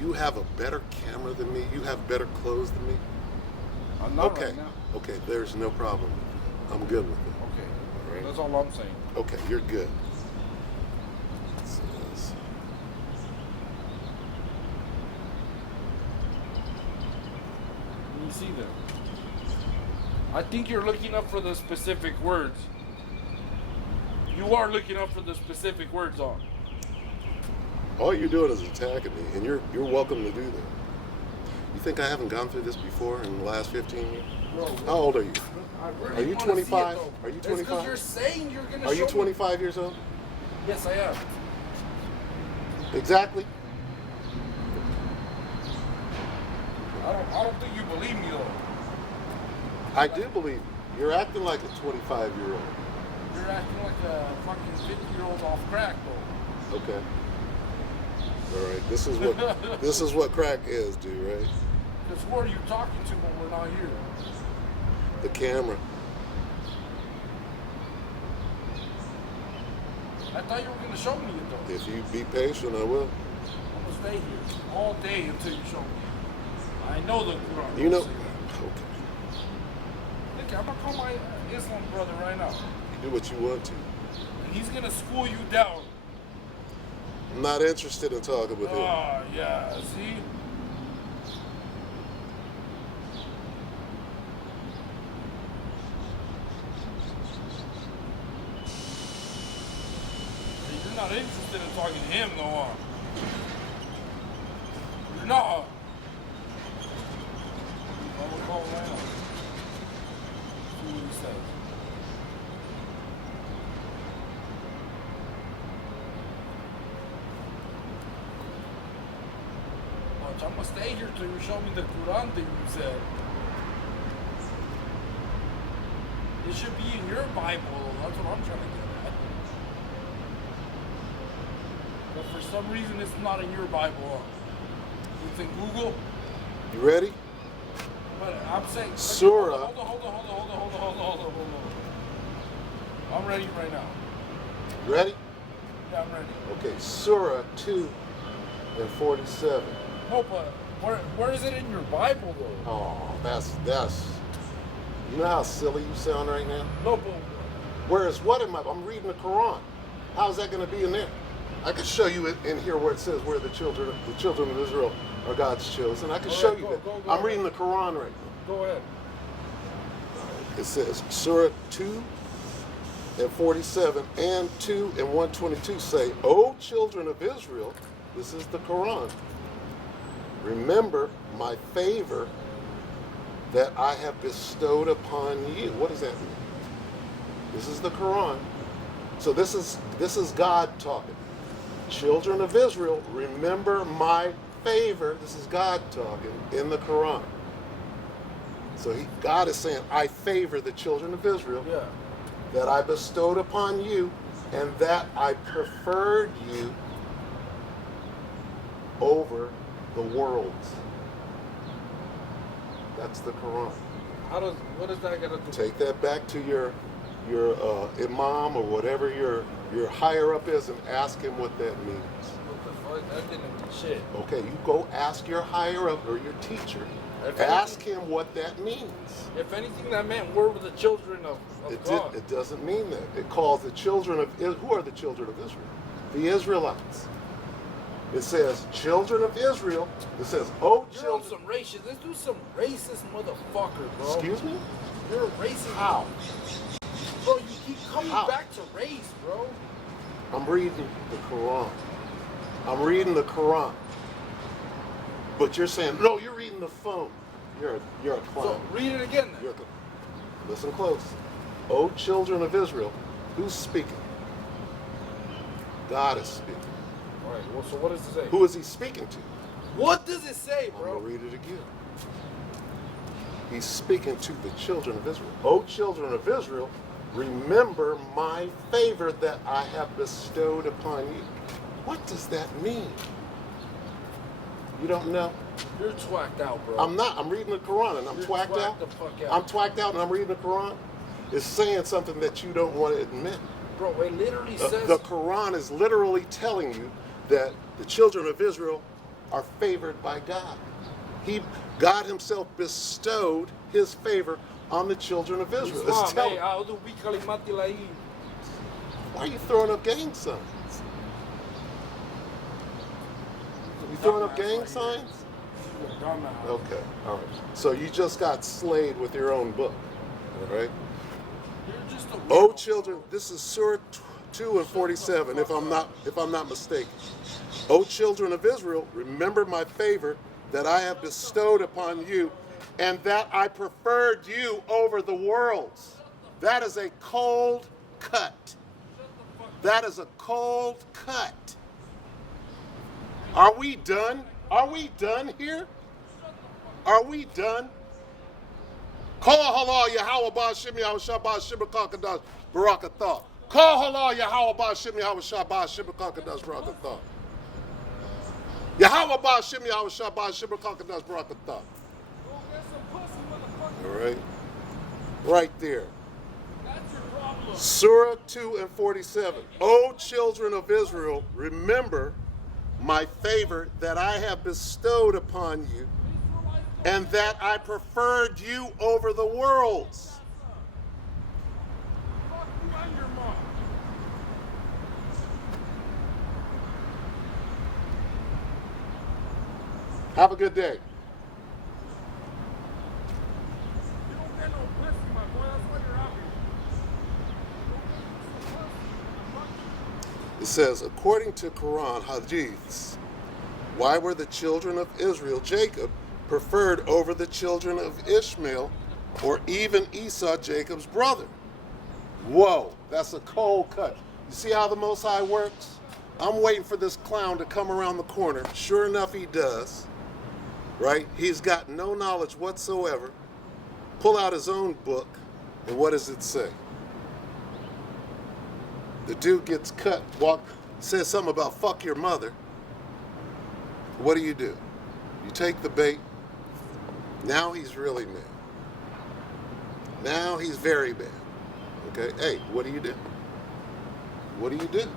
You have a better camera than me? You have better clothes than me? I'm not Okay. right now. Okay, there's no problem. I'm good with it. Okay, All right. that's all I'm saying. Okay, you're good. It says, Let me see them. I think you're looking up for the specific words. You are looking up for the specific words on. all you're doing is attacking me, and you're welcome to do that. You think I haven't gone through this before in the last 15 years? Bro, How old are you? I really Are you wanna see 25? it, though. Are you It's 'cause 25? you're saying you're gonna Are you show me- 25 years old? Yes, I am. Exactly. I don't think you believe me though. I do believe you. You're acting like a 25-year-old. You're acting like a fucking 50-year-old off crack though. Okay. All right. This is what crack is, dude. Right? Because who are you talking to when we're not here? The camera. I thought you were gonna show me it though. If you be patient, I will. I'm gonna stay here all day until you show me. I know the Quran. You know. don't say that. Okay. Look, I'm gonna call my Islam brother right now, You do what you want to. and he's gonna school you down. I'm not interested in talking with him. Oh yeah, see. You're not interested in talking to him, though. You're not. I will call him right now. See what he says. Watch, I'm gonna stay here till you show me the Quran thing you said. It should be in your Bible. That's what I'm trying to get at. But for some reason, it's not in your Bible. It's in Google. You ready? But I'm saying. Surah. Hold on. I'm ready right now. You ready? Yeah, I'm ready. Okay. Surah 2, and 47. No, but where is it in your Bible though? Oh, that's. You know how silly you sound right now? No, but Whereas what am I? I'm reading the Quran. How's that going to be in there? I can show you it in here where it says where the children of Israel are God's chosen. I can show you that. I'm reading the Quran right now. go ahead. It says Surah 2 and 47 and 2 and 122 say, O children of Israel, this is the Quran, remember my favor that I have bestowed upon you. What does that mean? This is the Quran. So this is God talking. Children of Israel, remember my favor. This is God talking in the Quran. So God is saying, I favor the children of Israel, Yeah. that I bestowed upon you, and that I preferred you over the worlds. That's the Quran. What does that got to do? Take that back to your imam or whatever your higher up is and ask him what that means. What the fuck? That didn't mean shit. Okay, you go ask your higher up or your teacher. If Ask him what that means. If anything, that meant we're the children of God. It doesn't mean that. It calls the children of who are the children of Israel? The Israelites. It says children of Israel. It says, oh You're on children. some racist. Let's do some racist motherfucker, bro. Excuse me? You're a racist. How? Bro, you keep coming How? back to race, bro. I'm reading the Quran. I'm reading the Quran. But you're saying, no, you're reading the phone. You're a clown. So read it again then. Listen close. O children of Israel, who's speaking? God is speaking. All right, well, so what does it say? Who is he speaking to? What does it say, I'm bro? going to read it again. He's speaking to the children of Israel. O children of Israel, remember my favor that I have bestowed upon you. What does that mean? You don't know? You're twacked out, bro. I'm not. I'm reading the Quran and I'm You're twacked twacked out. the fuck out. I'm twacked out and I'm reading the Quran. It's saying something that you don't want to admit. Bro, it literally says... The Quran is literally telling you that the children of Israel are favored by God. God himself bestowed his favor on the children of Israel. It's Islam, telling- hey, a'udhu bi kalimati lahi. Why are you throwing up gang signs? You throwing up gang signs? You're a dumbass. Okay, all right. So you just got slayed with your own book, all right? You're just a O weirdo. children, this is Surah 2 and 47, if I'm not mistaken. O children of Israel, remember my favor that I have bestowed upon you, and that I preferred you over the worlds. That is a cold cut. That is a cold cut. Are we done? Are we done here? Are we done? Call halal Yahweh Ba'ashim Yahweh Shabbat Shibakakadash Barakatah. Call halal Yahweh Ba'ashim Yahweh Shabbat Shibakakadash Barakatah. Yahweh Ba'ashim Yahweh Shabbat Shibakakadash Barakatah. All right. Right there. Surah 2 and 47. O children of Israel, remember my favor that I have bestowed upon you, and that I preferred you over the worlds. Fuck you and your mom. Have a good day. You don't get no pussy, my boy. That's why you're out here. It says, according to Quran hadiths, why were the children of Israel, Jacob, preferred over the children of Ishmael, or even Esau, Jacob's brother? Whoa, that's a cold cut. You see how the Most High works? I'm waiting for this clown to come around the corner. Sure enough, he does. Right? He's got no knowledge whatsoever. Pull out his own book, and what does it say? The dude gets cut, says something about fuck your mother. What do? You take the bait. Now he's really mad. Now he's very bad. Okay, hey, what do? What do?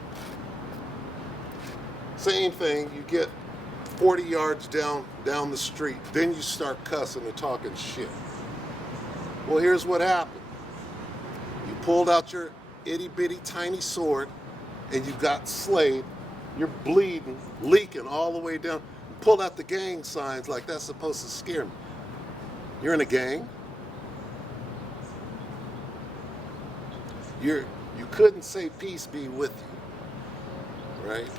Same thing, you get 40 yards down the street. Then you start cussing and talking shit. Well, here's what happened. You pulled out your itty bitty tiny sword and you got slayed. You're bleeding, leaking all the way down. You pulled out the gang signs like that's supposed to scare me. You're in a gang. You couldn't say peace be with you, right?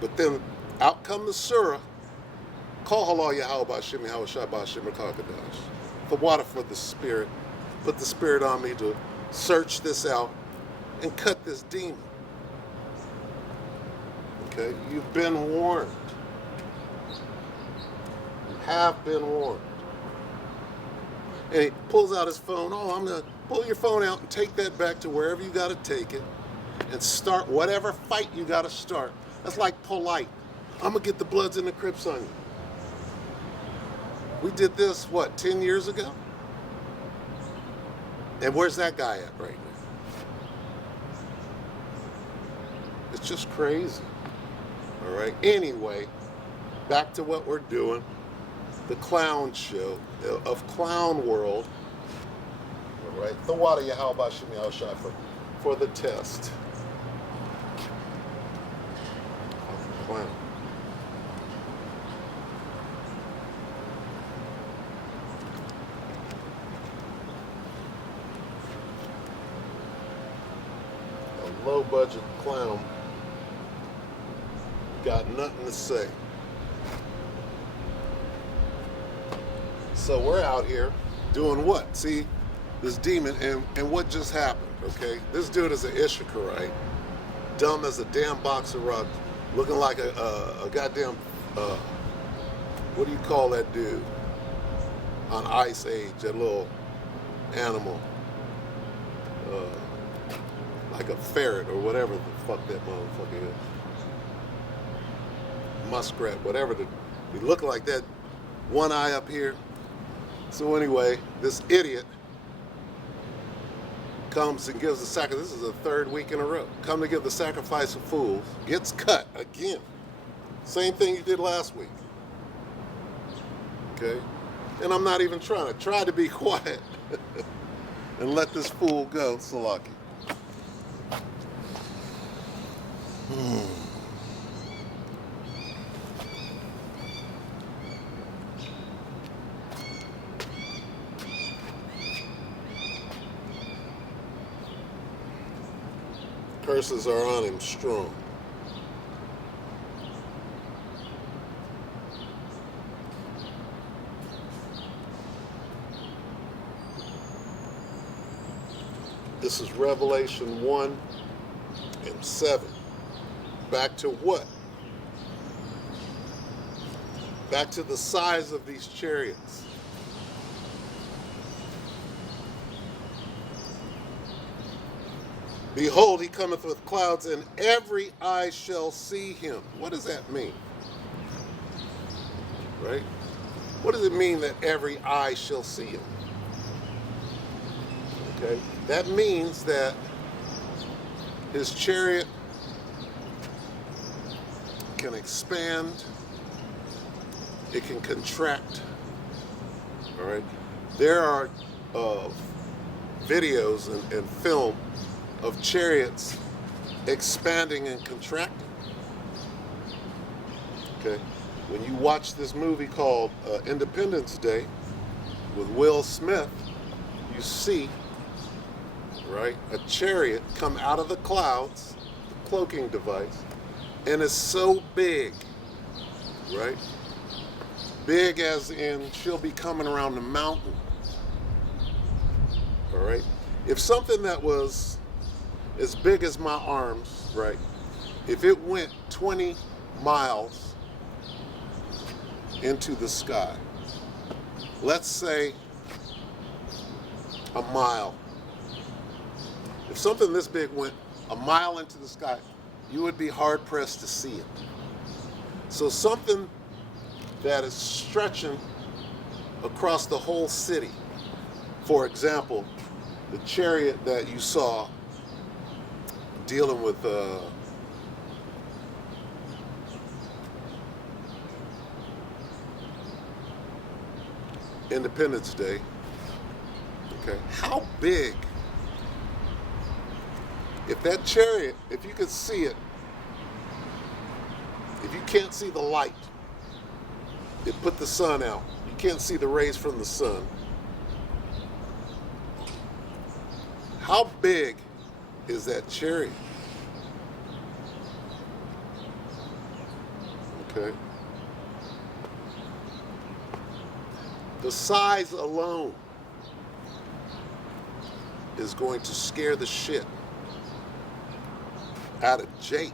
But then out come the surah. Call halal Yahweh Shemi Hawashai Shemi Kakadash. The water for the spirit. Put the spirit on me to search this out and cut this demon. Okay, you've been warned. You have been warned. And he pulls out his phone. Oh, I'm gonna pull your phone out and take that back to wherever you gotta take it and start whatever fight you gotta start. That's like polite. I'm gonna get the Bloods and the Crips on you. We did this, what, 10 years ago? And where's that guy at right now? It's just crazy. All right. Anyway, back to what we're doing. The clown show of Clown World. All right. The water Yahweh Shemi Hawashai for the test. Of the clown. A low budget clown. Got nothing to say. So we're out here doing what? See, this demon, and what just happened, okay? This dude is an Issacharite, dumb as a damn box of rocks, looking like a goddamn, what do you call that dude on Ice Age, that little animal, like a ferret or whatever the fuck that motherfucker is. Muskrat, whatever. He looked like that, one eye up here. So anyway, this idiot comes and gives the sacrifice. This is the third week in a row. Come to give the sacrifice of fools. Gets cut again. Same thing you did last week. Okay? And I'm not even trying to. Try to be quiet and let this fool go, Salaki. Curses are on him strong. This is Revelation 1 and 7. Back to what? Back to the size of these chariots. Behold, he cometh with clouds, and every eye shall see him. What does that mean? Right? What does it mean that every eye shall see him? Okay? That means that his chariot can expand, it can contract. All right? There are videos and film of chariots expanding and contracting. Okay, when you watch this movie called Independence Day with Will Smith, you see, right, a chariot come out of the clouds, the cloaking device, and it's so big, right? Big as in she'll be coming around the mountain. All right, if something that was as big as my arms, right? If it went 20 miles into the sky, let's say a mile. If something this big went a mile into the sky, you would be hard pressed to see it. So something that is stretching across the whole city. For example, the chariot that you saw Independence Day. Okay, how big? If that chariot, if you could see it, if you can't see the light, it put the sun out. You can't see the rays from the sun. How big is that chariot? Okay. The size alone is going to scare the shit out of Jake.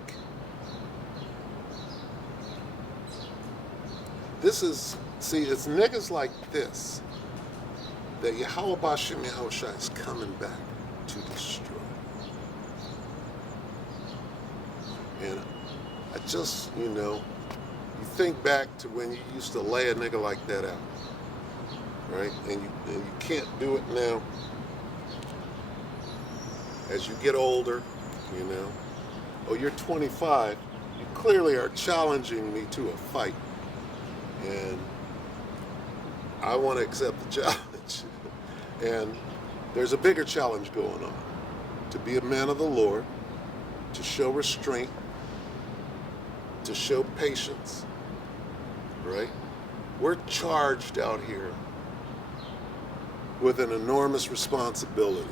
This is, see, it's niggas like this that Yahweh Bashem Yahushua is coming back to destroy. And I just, you think back to when you used to lay a nigga like that out, right? And you can't do it now. As you get older, oh, you're 25, you clearly are challenging me to a fight. And I want to accept the challenge. And there's a bigger challenge going on. To be a man of the Lord, to show restraint, to show patience, right? We're charged out here with an enormous responsibility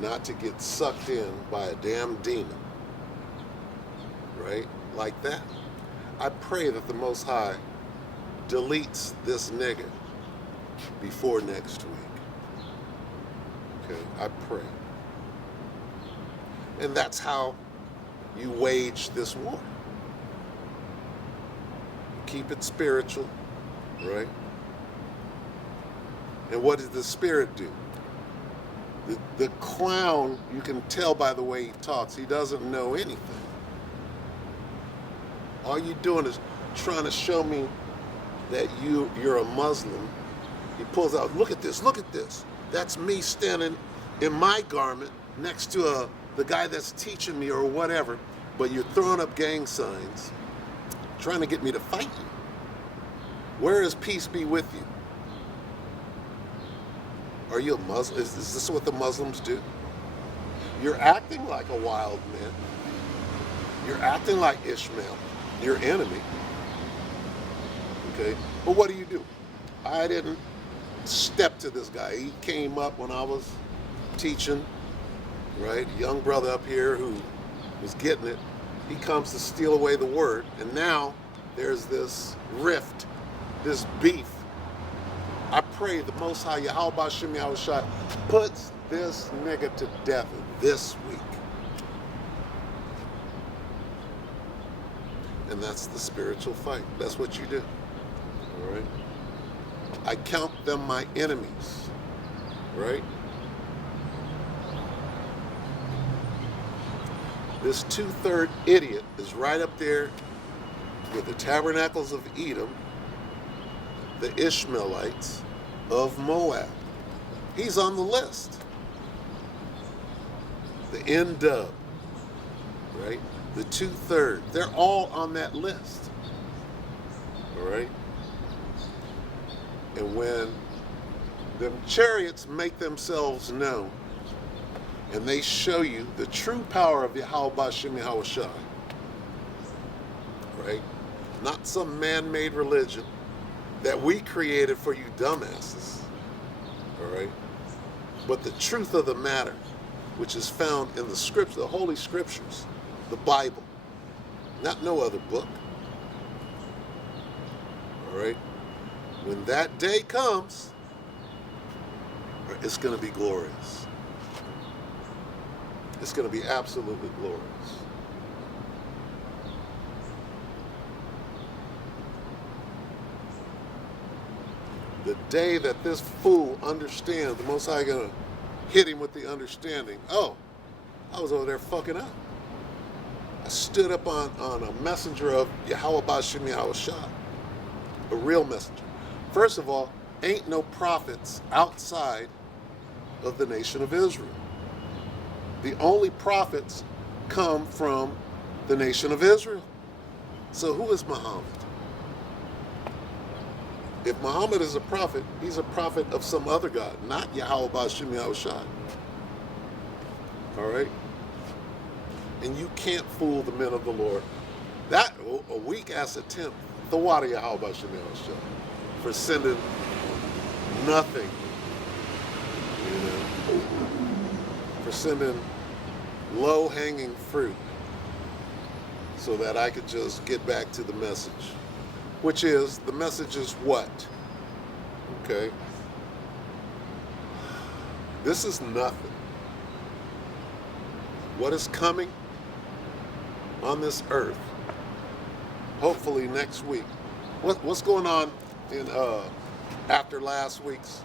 not to get sucked in by a damn demon, right? Like that. I pray that the Most High deletes this nigga before next week. Okay, I pray. And that's how you wage this war. Keep it spiritual, right? And what does the spirit do? The clown, you can tell by the way he talks, he doesn't know anything. All you're doing is trying to show me that you're a Muslim. He pulls out, look at this. That's me standing in my garment next to the guy that's teaching me or whatever, but you're throwing up gang signs, trying to get me to fight you. Where is peace be with you? Are you a Muslim? Is this what the Muslims do? You're acting like a wild man. You're acting like Ishmael, your enemy. Okay? But what do? I didn't step to this guy. He came up when I was teaching, right? A young brother up here who was getting it. He comes to steal away the word. And now there's this rift, this beef. I pray the Most High Yahweh Bashem Yahushua puts this nigga to death this week. And that's the spiritual fight. That's what you do. All right? I count them my enemies. Right? This 2/3 idiot is right up there with the tabernacles of Edom, the Ishmaelites of Moab. He's on the list. The N-Dub, right? The 2/3. They're all on that list. All right? And when them chariots make themselves known and they show you the true power of Yahweh Bashem Yahushua, right? Not some man-made religion that we created for you dumbasses, all right? But the truth of the matter, which is found in the scripture, the Holy Scriptures, the Bible, not no other book, all right? When that day comes, it's going to be glorious. It's going to be absolutely glorious. The day that this fool understands, the Most High going to hit him with the understanding. Oh, I was over there fucking up. I stood up on a messenger of Yahweh Bashem Yahushua, a real messenger. First of all, ain't no prophets outside of the nation of Israel. The only prophets come from the nation of Israel. So who is Muhammad? If Muhammad is a prophet, he's a prophet of some other God, not Yahweh Ba'Shem Yahushua. All right? And you can't fool the men of the Lord. That, a weak ass attempt, the water Yahweh Ba'Shem Yahushua, for sending nothing, you know, for sending low-hanging fruit so that I could just get back to the message. Which is, the message is what? Okay? This is nothing. What is coming on this earth, hopefully next week. What's going on in after last week's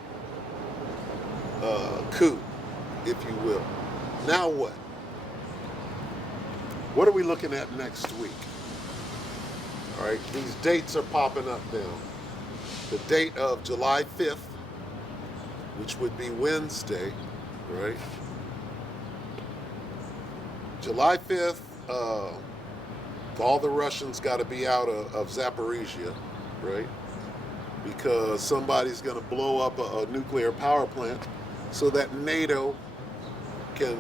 coup, if you will? Now what? What are we looking at next week? All right, these dates are popping up now. The date of July 5th, which would be Wednesday, right? July 5th, all the Russians got to be out of Zaporizhia, right? Because somebody's going to blow up a nuclear power plant so that NATO can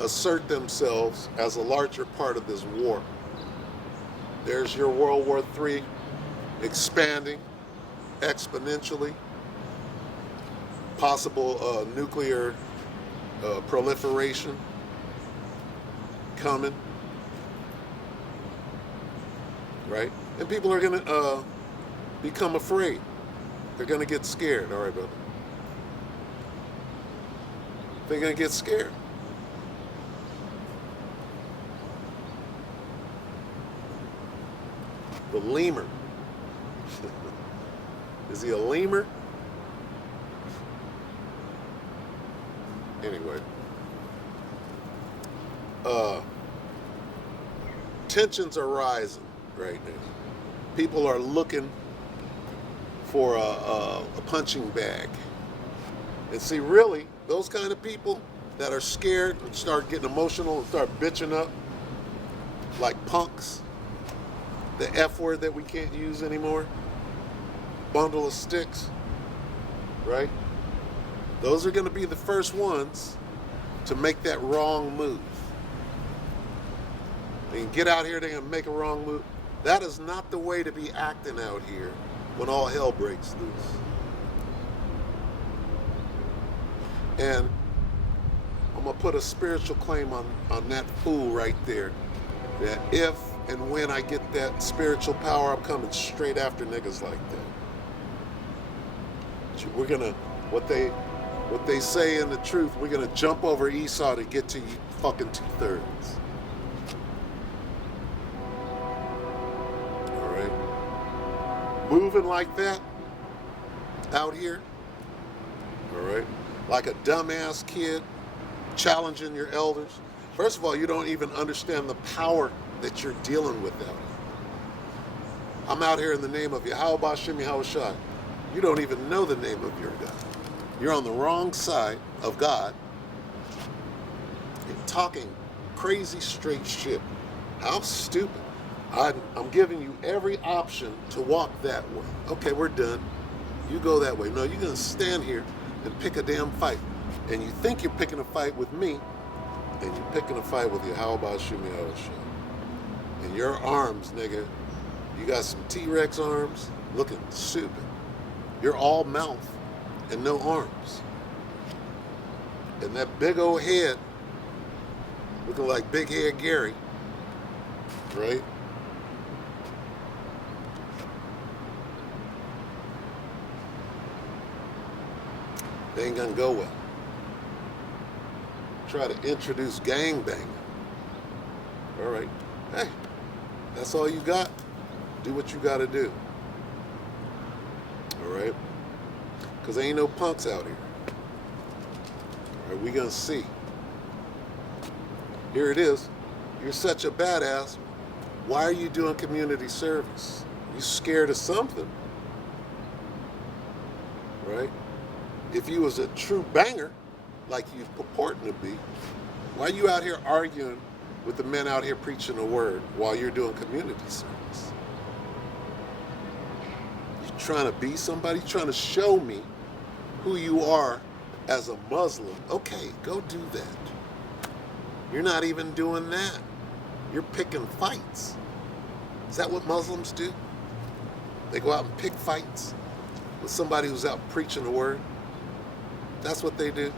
assert themselves as a larger part of this war. There's your World War III expanding exponentially. Possible nuclear proliferation coming. Right? And people are going to become afraid. They're going to get scared. All right, brother. They're going to get scared. The lemur. Is he a lemur? Anyway. Tensions are rising right now. People are looking for a punching bag. And see, really, those kind of people that are scared and start getting emotional and start bitching up like punks, the F word that we can't use anymore, bundle of sticks, right? Those are going to be the first ones to make that wrong move. They can get out here, they can make a wrong move. That is not the way to be acting out here when all hell breaks loose. And I'm going to put a spiritual claim on that fool right there, that if and when I get that spiritual power, I'm coming straight after niggas like that. We're going to, what they say in the truth, we're going to jump over Esau to get to you fucking 2/3. All right? Moving like that out here, all right? Like a dumbass kid challenging your elders. First of all, you don't even understand the power that you're dealing with out here. I'm out here in the name of Yahweh Ba'Shem Yahushua. You don't even know the name of your God. You're on the wrong side of God. You're talking crazy straight shit. How stupid. I'm giving you every option to walk that way. Okay, we're done. You go that way. No, you're going to stand here and pick a damn fight. And you think you're picking a fight with me, and you're picking a fight with Yahweh Ba'Shem Yahushua. And your arms, nigga, you got some T-Rex arms looking stupid. You're all mouth and no arms. And that big old head looking like Big Head Gary, right? They ain't gonna go well. Try to introduce gangbanging. All right. Hey, that's all you got. Do what you got to do. All right? Because there ain't no punks out here. All right, we going to see. Here it is. You're such a badass. Why are you doing community service? You scared of something. Right? If you was a true banger, like you purporting to be, why are you out here arguing with the men out here preaching the word while you're doing community service? trying to be somebody? You trying to show me who you are as a Muslim? Okay, go do that. You're not even doing that. You're picking fights. Is that what Muslims do? They go out and pick fights with somebody who's out preaching the word? That's what they do?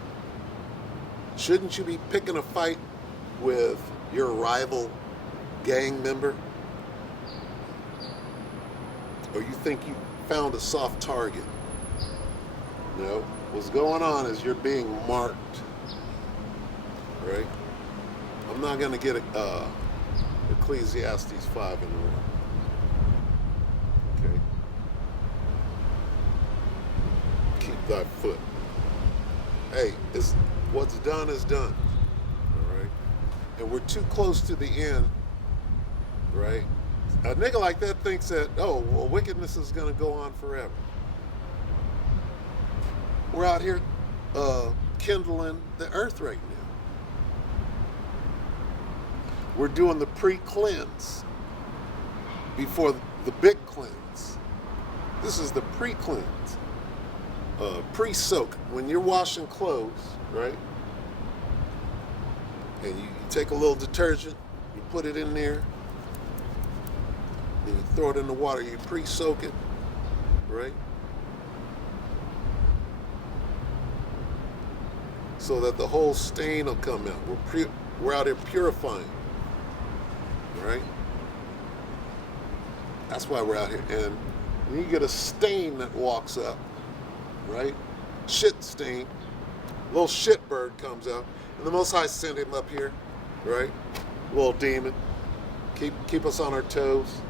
Shouldn't you be picking a fight with your rival gang member? Or you think you found a soft target? No. What's going on is you're being marked. Right? I'm not going to get Ecclesiastes 5 in the room. Okay? Keep thy foot. Hey, what's done is done. All right? And we're too close to the end. Right? A nigga like that thinks that, oh, well, wickedness is going to go on forever. We're out here kindling the earth right now. We're doing the pre-cleanse before the big cleanse. This is the pre-cleanse. Pre-soak. When you're washing clothes, right? And you take a little detergent, you put it in there, and you throw it in the water, you pre-soak it, right? So that the whole stain will come out. We're out here purifying, right? That's why we're out here. And when you get a stain that walks up, right? Shit stain, little shit bird comes out, and the Most High sent him up here, right? Little demon, keep us on our toes,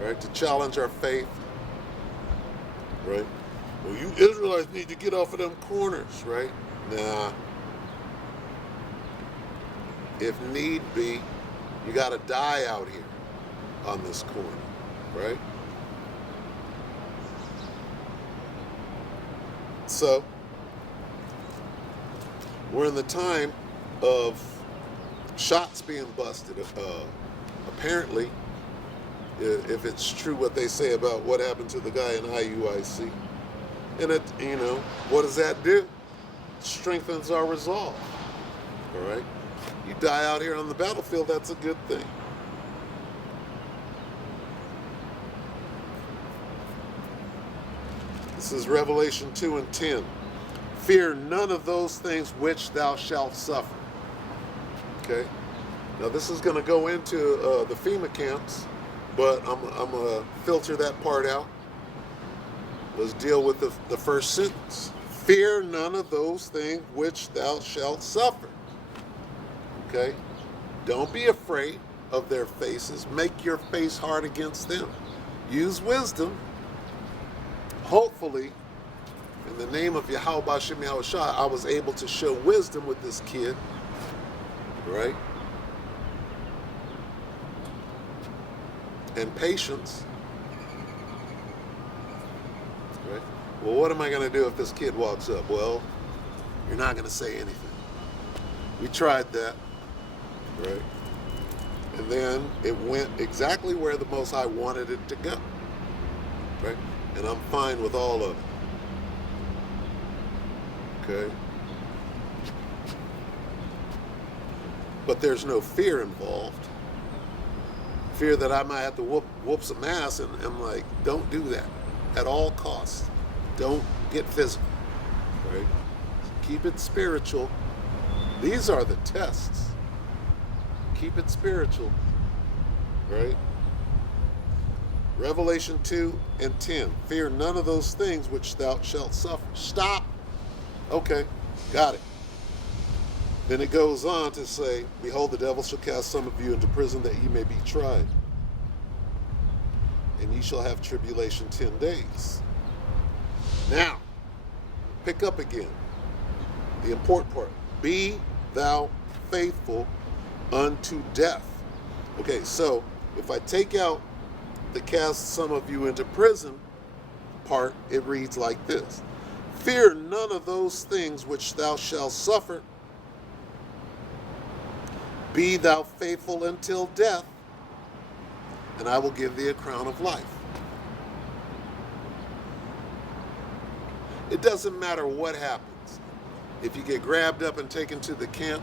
right? To challenge our faith, right? Well, you Israelites need to get off of them corners, right? Nah. If need be, you got to die out here on this corner, right? So, we're in the time of shots being busted. Apparently, if it's true what they say about what happened to the guy in IUIC, and it, what does that do? Strengthens our resolve. All right? You die out here on the battlefield, that's a good thing. This is Revelation 2 and 10. Fear none of those things which thou shalt suffer. Okay? Now this is going to go into the FEMA camps, but I'm going to filter that part out. Let's deal with the first sentence. Fear none of those things which thou shalt suffer. Okay? Don't be afraid of their faces. Make your face hard against them. Use wisdom. Hopefully, in the name of Yahweh B'Shem Yahushua, I was able to show wisdom with this kid. Right? And patience. Right? Well, what am I going to do if this kid walks up? Well, you're not going to say anything. We tried that. Right? And then it went exactly where the Most High wanted it to go. Right? And I'm fine with all of it. Okay? But there's no fear involved. Fear that I might have to whoop some ass, and I'm like, don't do that at all costs. Don't get physical. Right? Keep it spiritual. These are the tests. Keep it spiritual. Right? Revelation 2 and 10. Fear none of those things which thou shalt suffer. Stop. Okay, got it. Then it goes on to say, behold, the devil shall cast some of you into prison that ye may be tried. And ye shall have tribulation 10 days. Now, pick up again. The important part. Be thou faithful unto death. Okay, so if I take out the cast some of you into prison part, it reads like this. Fear none of those things which thou shalt suffer. Be thou faithful until death, and I will give thee a crown of life. It doesn't matter what happens. If you get grabbed up and taken to the camp,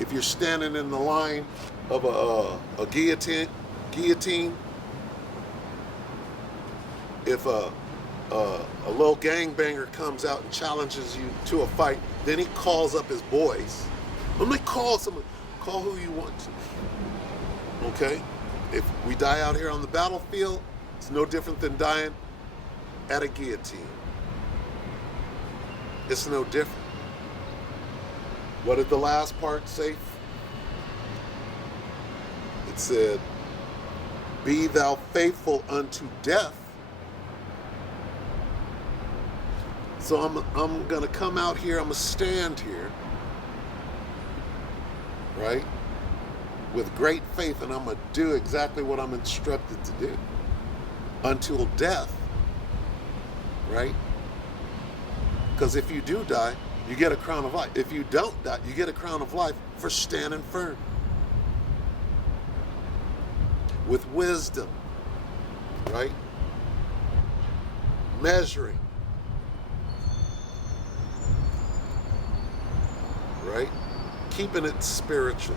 if you're standing in the line of a guillotine, if a little gangbanger comes out and challenges you to a fight, then he calls up his boys. Let me call someone. Call who you want to. Okay? If we die out here on the battlefield, it's no different than dying at a guillotine. It's no different. What did the last part say? It said, be thou faithful unto death. So I'm going to come out here, I'm going to stand here, right, with great faith, and I'm going to do exactly what I'm instructed to do until death, right? Because if you do die, you get a crown of life. If you don't die, you get a crown of life for standing firm. With wisdom, right? Measuring, right? Keeping it spiritual.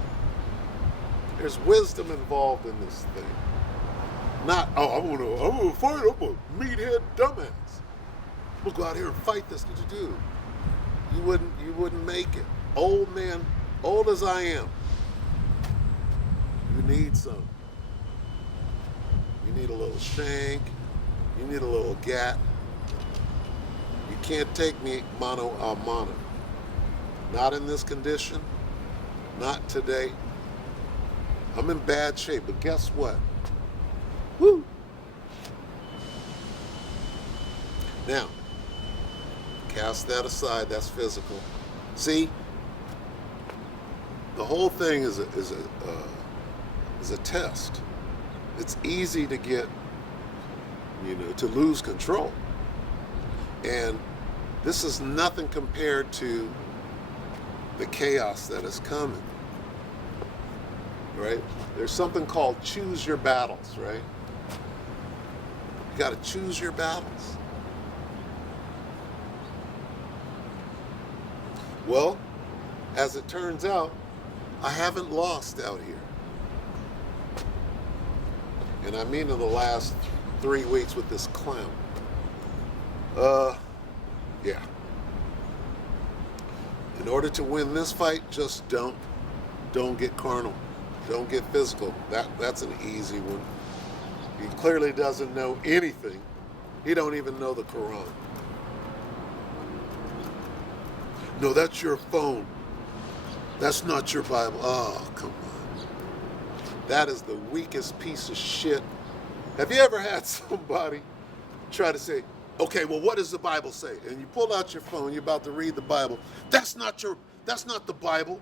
There's wisdom involved in this thing. Not, oh, I'm gonna fight, I'm a meathead dumbass. We'll go out here and fight this. Dude, you wouldn't make it. Old man, old as I am, you need some. You need a little shank. You need a little gat. You can't take me mano a mano. Not in this condition. Not today. I'm in bad shape, but guess what? Woo! Now, cast that aside. That's physical. See, the whole thing is a test. It's easy to get, to lose control. And this is nothing compared to the chaos that is coming, right? There's something called choose your battles, right? You got to choose your battles. Well, as it turns out, I haven't lost out here. And I mean in the last 3 weeks with this clown. Yeah. In order to win this fight, just don't get carnal. Don't get physical. That's an easy one. He clearly doesn't know anything. He don't even know the Quran. No, that's your phone. That's not your Bible. Oh, come on. That is the weakest piece of shit. Have you ever had somebody try to say, okay, well, what does the Bible say? And you pull out your phone, you're about to read the Bible. That's not the Bible.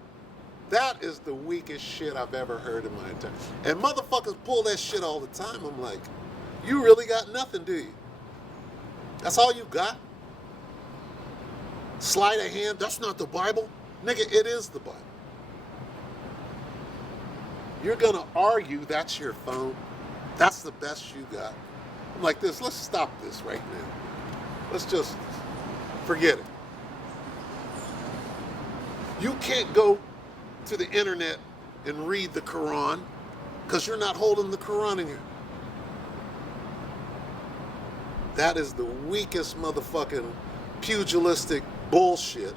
That is the weakest shit I've ever heard in my entire. And motherfuckers pull that shit all the time. I'm like, you really got nothing, do you? That's all you got? Sleight of hand, that's not the Bible? Nigga, it is the Bible. You're gonna argue that's your phone. That's the best you got. I'm like this, let's stop this right now. Let's just forget it. You can't go to the internet and read the Quran because you're not holding the Quran in here. That is the weakest motherfucking pugilistic bullshit,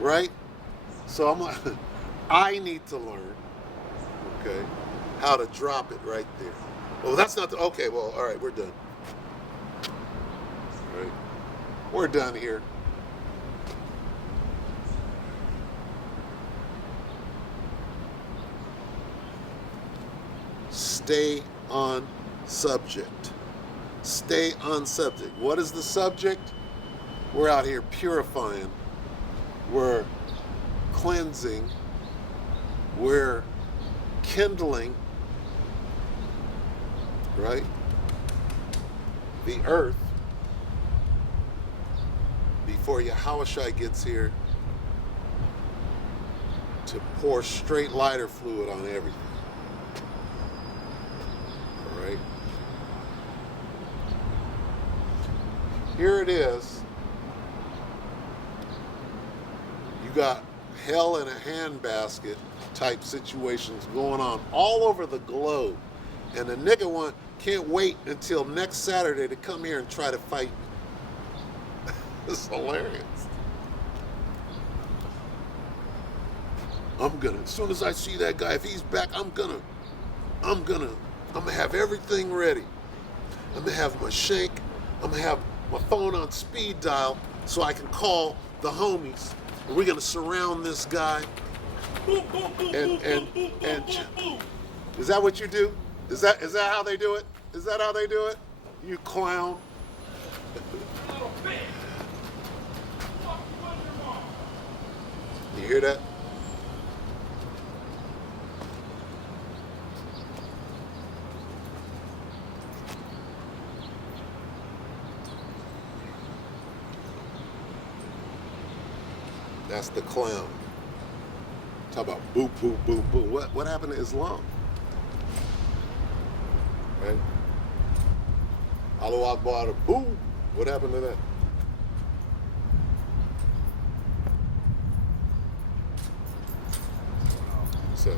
right? So I'm like, I need to learn, okay, how to drop it right there. Well, that's not the, okay, well, all right, we're done. All right, we're done here. Stay on subject. Stay on subject. What is the subject? We're out here purifying. We're cleansing. We're kindling, right? The earth before Yahushua gets here to pour straight lighter fluid on everything. All right? Here it is. got hell in a handbasket type situations going on all over the globe. And the nigga can't wait until next Saturday to come here and try to fight me. It's hilarious. As soon as I see that guy, if he's back, I'm gonna have everything ready. I'm gonna have my shank, I'm gonna have my phone on speed dial so I can call the homies. And we're gonna surround this guy. And is that what you do? Is that how they do it? Is that how they do it? You clown. You hear that? That's the clown. Talk about boop, boop, boop, boop. What happened to Islam? Right? Allah Akbar, boom. What happened to that? So,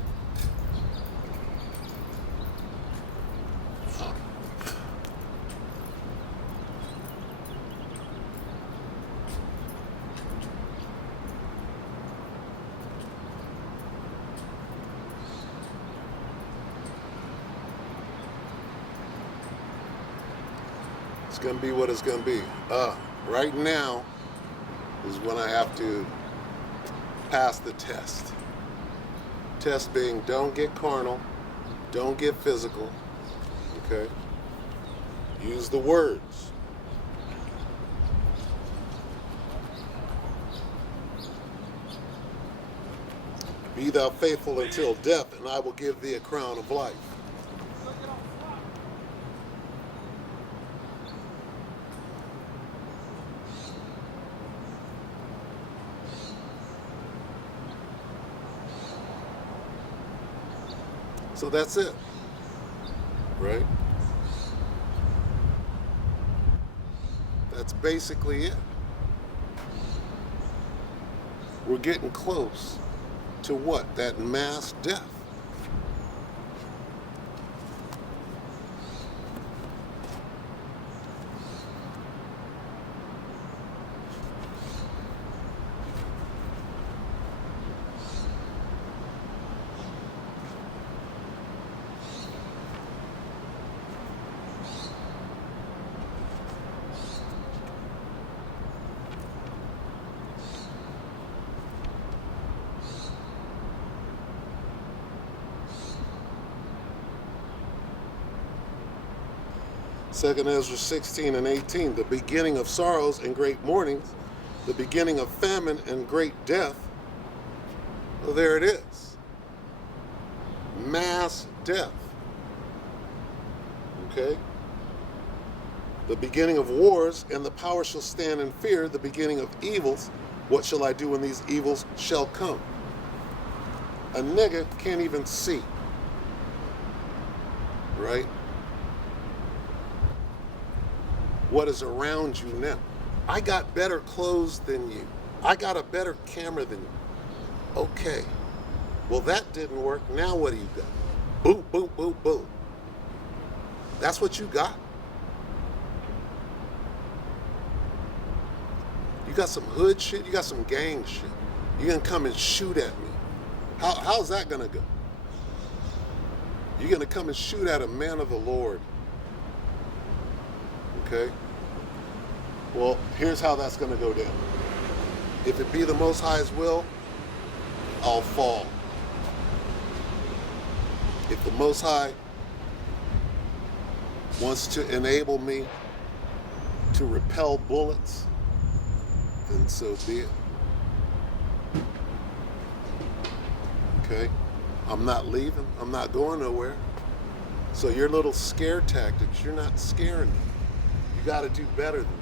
it's gonna be what it's gonna be. Right now is when I have to pass the test. Test being don't get carnal, don't get physical, okay? Use the words. Be thou faithful until death, and I will give thee a crown of life. So that's it, right? That's basically it. We're getting close to what? That mass death. Second Ezra 16 and 18, the beginning of sorrows and great mournings, the beginning of famine and great death. Well, there it is. Mass death. Okay? The beginning of wars, and the power shall stand in fear, the beginning of evils. What shall I do when these evils shall come? A nigga can't even see. Right? What is around you now. I got better clothes than you. I got a better camera than you. Okay. Well, that didn't work. Now what do you got? Boom, boom, boom, boom. That's what you got? You got some hood shit? You got some gang shit? You're going to come and shoot at me. How's that going to go? You're going to come and shoot at a man of the Lord. Okay? Well, here's how that's going to go down. If it be the Most High's will, I'll fall. If the Most High wants to enable me to repel bullets, then so be it. Okay? I'm not leaving. I'm not going nowhere. So your little scare tactics, you're not scaring me. You got to do better than that.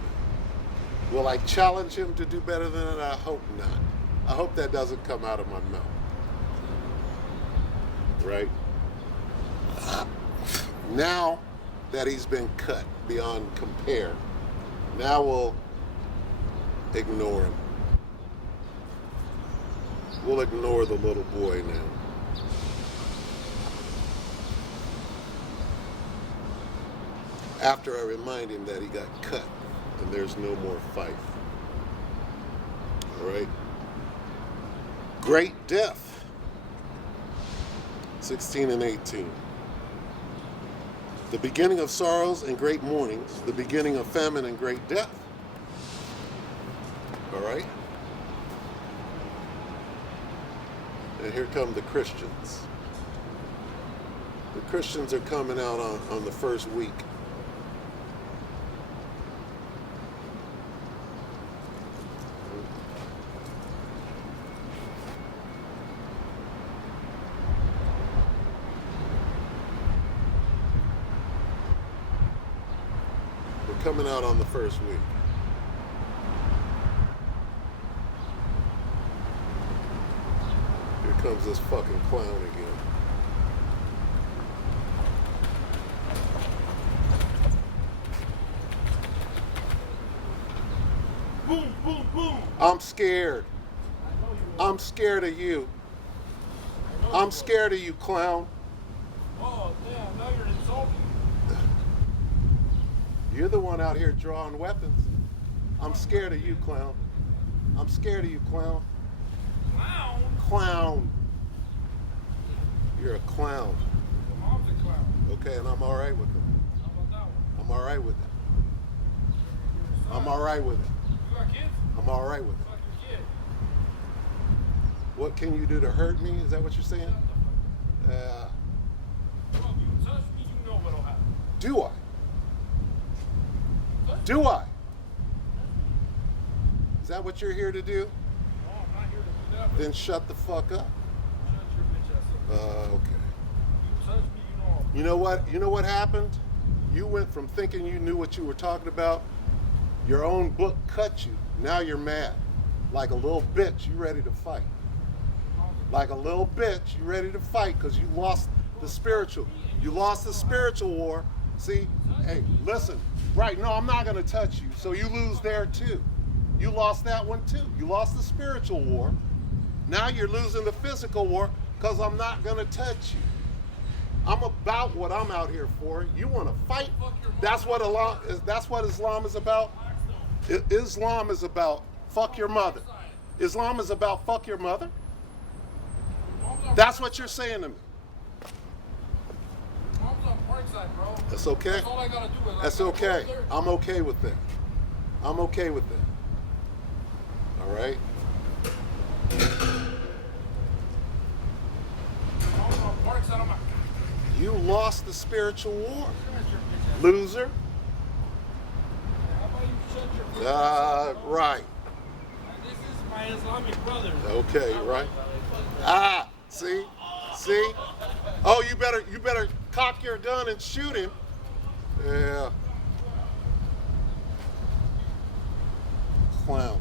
Will I challenge him to do better than that? I hope not. I hope that doesn't come out of my mouth. Right? Now that he's been cut beyond compare, now we'll ignore him. We'll ignore the little boy now. After I remind him that he got cut and there's no more fight. All right. Great death. 16 and 18. The beginning of sorrows and great mournings, the beginning of famine and great death. All right. And here come the Christians. The Christians are coming out on the first week. We're coming out on the first week. Here comes this fucking clown again. Boom, boom, boom. I'm scared. I know you are. I'm scared of you. I know I'm you scared of you, clown. are. Oh, damn, now you're insulting. You're the one out here drawing weapons. I'm scared of you, clown. I'm scared of you, clown. Clown? Clown. You're a clown. Your mom's a clown. Okay, and I'm all right with it. How about that one? I'm all right with it. You're I'm all right with it. You got kids? I'm all right with it. Fuck your kid. What can you do to hurt me? Is that what you're saying? Shut the fuck up. Well, if you touch me, you know what'll happen. Do I? Touch Do I? Is that what you're here to do? No, I'm not here to do that. But Then shut the fuck up. shut your bitch ass up. Okay. You touch me, you know. You know what? You know what happened? You went from thinking you knew what you were talking about. Your own book cut you. Now you're mad. Like a little bitch, you ready to fight. Like a little bitch, you ready to fight because you lost the spiritual. You lost the spiritual war. See? Hey, listen. Right, no, I'm not going to touch you. So you lose there too. You lost that one too. You lost the spiritual war. Now you're losing the physical war because I'm not going to touch you. I'm about what I'm out here for. You want to fight? That's what Islam is about. Islam is about fuck your mother. Islam is about fuck your mother. That's what you're saying to me. Mom's on Parkside, bro. That's okay. That's all I gotta do. Is That's I gotta go okay. over there. I'm okay with that. I'm okay with that. All right? Mom's on Parkside. I'm like, You lost the spiritual war, shut your bitch ass up. loser. How about you shut your bitch ass up, bro? Right. This is my Islamic brother. Okay, right. Ah, see? See? Oh, you better cock your gun and shoot him. Yeah. Clown.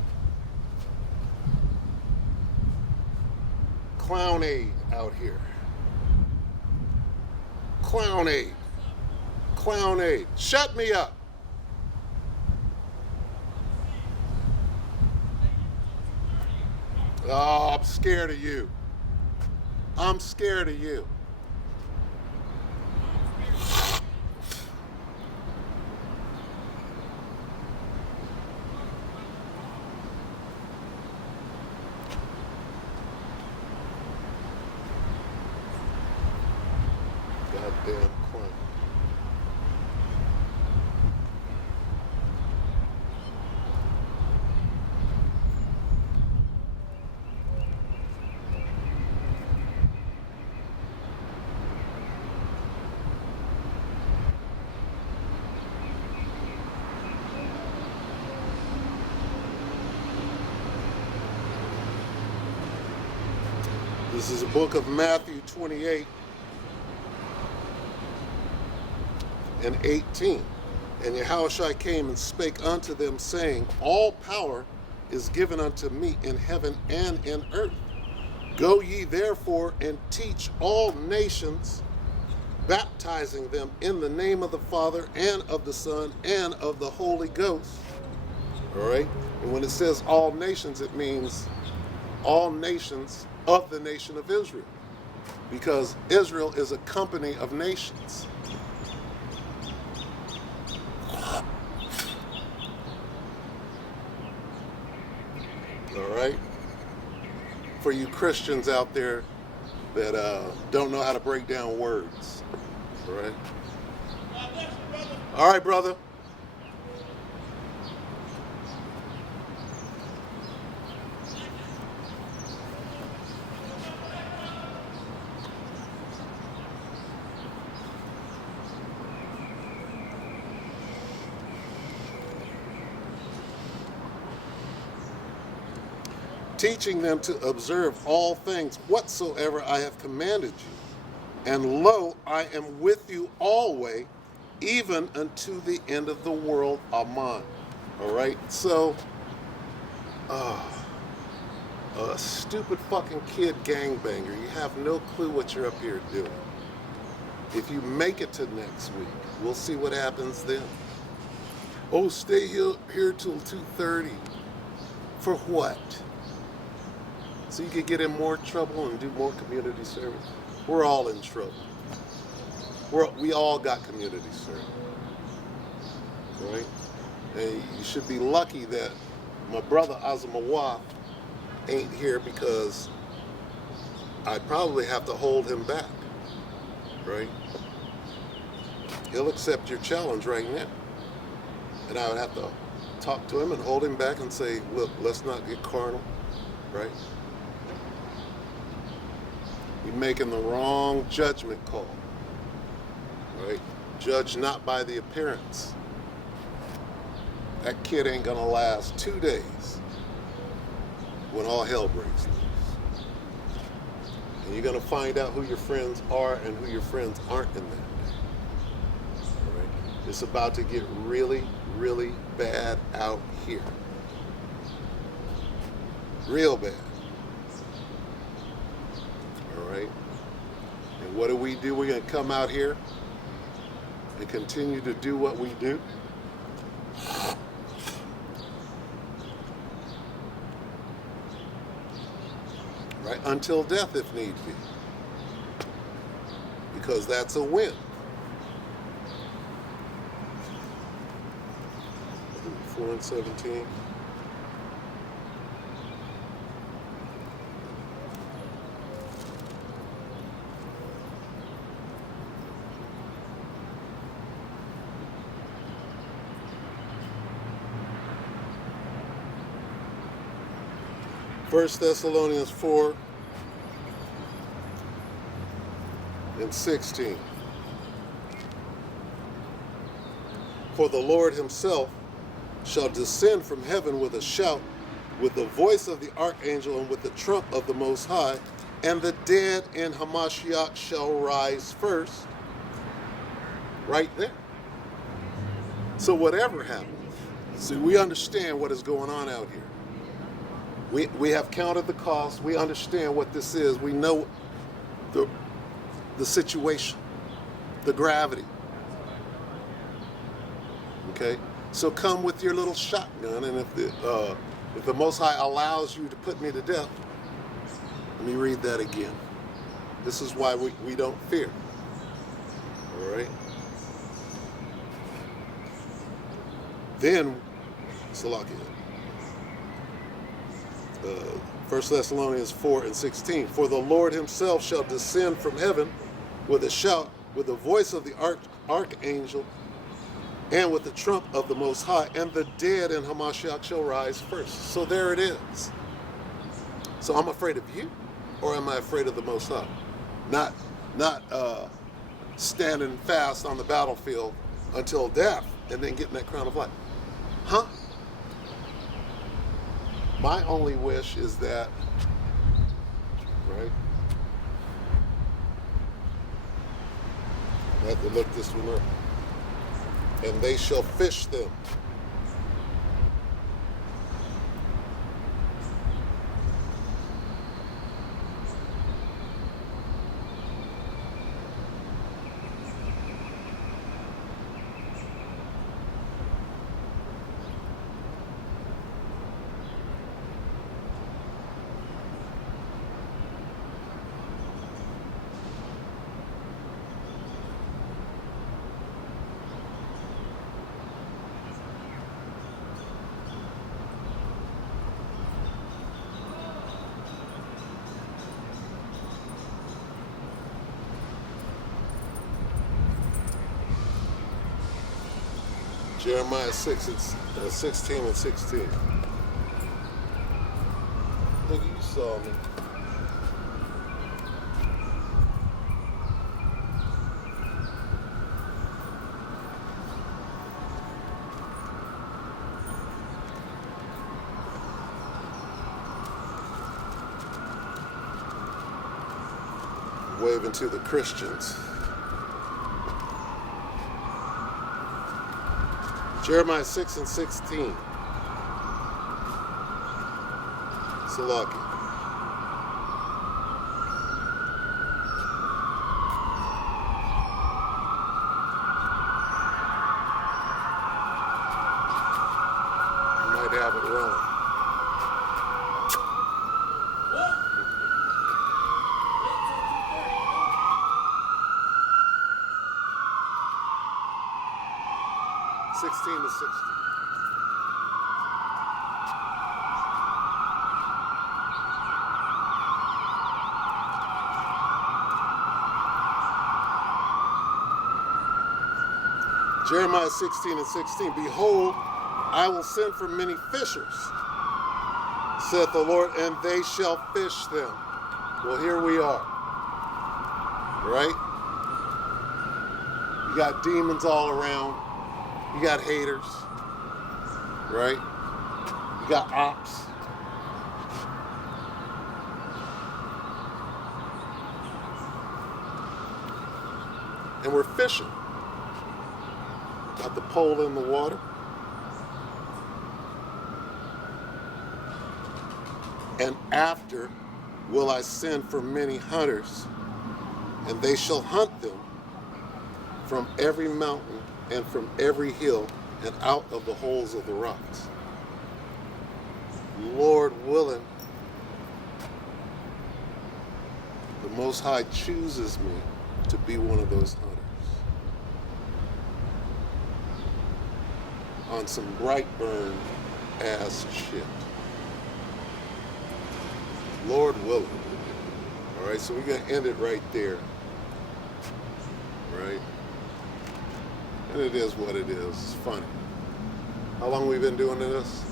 Clownade out here. Clownade. Clownade. Shut me up. Oh, I'm scared of you. I'm scared of you. Goddamn clown. This is a book of Matthew 28 and 18. And Yahushua came and spake unto them, saying, All power is given unto me in heaven and in earth. Go ye therefore and teach all nations, baptizing them in the name of the Father and of the Son and of the Holy Ghost. All right? And when it says all nations, it means all nations of the nation of Israel, because Israel is a company of nations. All right? For you Christians out there that don't know how to break down words. All right? All right, brother. Teaching them to observe all things whatsoever I have commanded you. And lo, I am with you always, even unto the end of the world. Amen. All right? So, a stupid fucking kid gangbanger, you have no clue what you're up here doing. If you make it to next week, we'll see what happens then. Oh, stay here till 2:30. For what? So you could get in more trouble and do more community service. We're all in trouble. We all got community service, right? And you should be lucky that my brother Azamawaf ain't here, because I'd probably have to hold him back, right? He'll accept your challenge right now. And I would have to talk to him and hold him back and say, look, let's not get carnal, right? You're making the wrong judgment call, right? Judge not by the appearance. That kid ain't gonna last 2 days when all hell breaks loose. And you're gonna find out who your friends are and who your friends aren't in that day. All right? It's about to get really, really bad out here. Real bad. All right? And what do? We're going to come out here and continue to do what we do. Right? Until death, if need be. Because that's a win. 4:17. First Thessalonians 4:16. For the Lord himself shall descend from heaven with a shout, with the voice of the archangel, and with the trump of the Most High, and the dead in Hamashiach shall rise first. Right there. So whatever happens, see, we understand what is going on out here. We have counted the cost. We understand what this is. We know the situation, the gravity. Okay? So come with your little shotgun, and if the Most High allows you to put me to death, let me read that again. This is why we don't fear. All right? Then, Salakia. 1 Thessalonians 4:16. For the Lord himself shall descend from heaven with a shout, with the voice of the archangel, and with the trump of the Most High, and the dead in Hamashiach shall rise first. So there it is. So I'm afraid of you, or am I afraid of the Most High? Not standing fast on the battlefield until death and then getting that crown of life. Huh? My only wish is that, right? I have to look this one up. And they shall fish them. Jeremiah 6 and 16 and 16. Look, you saw me. Waving to the Christians. Jeremiah 6 and 16. Salaki. You might have it wrong. What? 16 to 16. Jeremiah 16 and 16. Behold, I will send for many fishers, saith the Lord, and they shall fish them. Well, here we are. Right? You got demons all around. You got haters. Right? You got ops. And we're fishing. Got the pole in the water. And after will I send for many hunters, and they shall hunt them from every mountain and from every hill and out of the holes of the rocks. Lord willing, the Most High chooses me to be one of those hunters. On some Brightburn ass shit. Lord willing. All right, so we're going to end it right there. Right? And it is what it is. It's funny. How long we been doing this?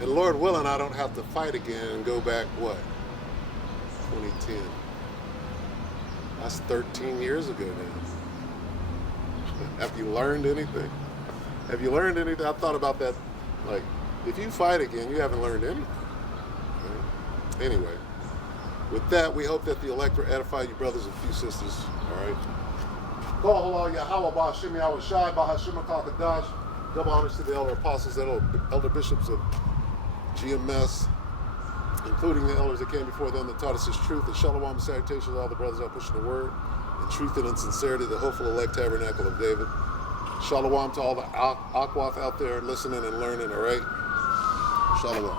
And Lord willing, I don't have to fight again and go back, what? 2010. That's 13 years ago now. Have you learned anything? Have you learned anything? I thought about that. Like, if you fight again, you haven't learned anything. Right? Anyway, with that, we hope that the elect will edify you brothers and few sisters. All right? Call halal Yahweh Ba'ashim Yahweh Shai Ba'ashim HaKadash. Double honors to the elder apostles and elder bishops of GMS, including the elders that came before them that taught us His truth. And shalom and salutations to all the brothers out pushing the word in truth and in sincerity, the hopeful elect tabernacle of David. Shalom to all the Akwath out there listening and learning, all right? Shalom.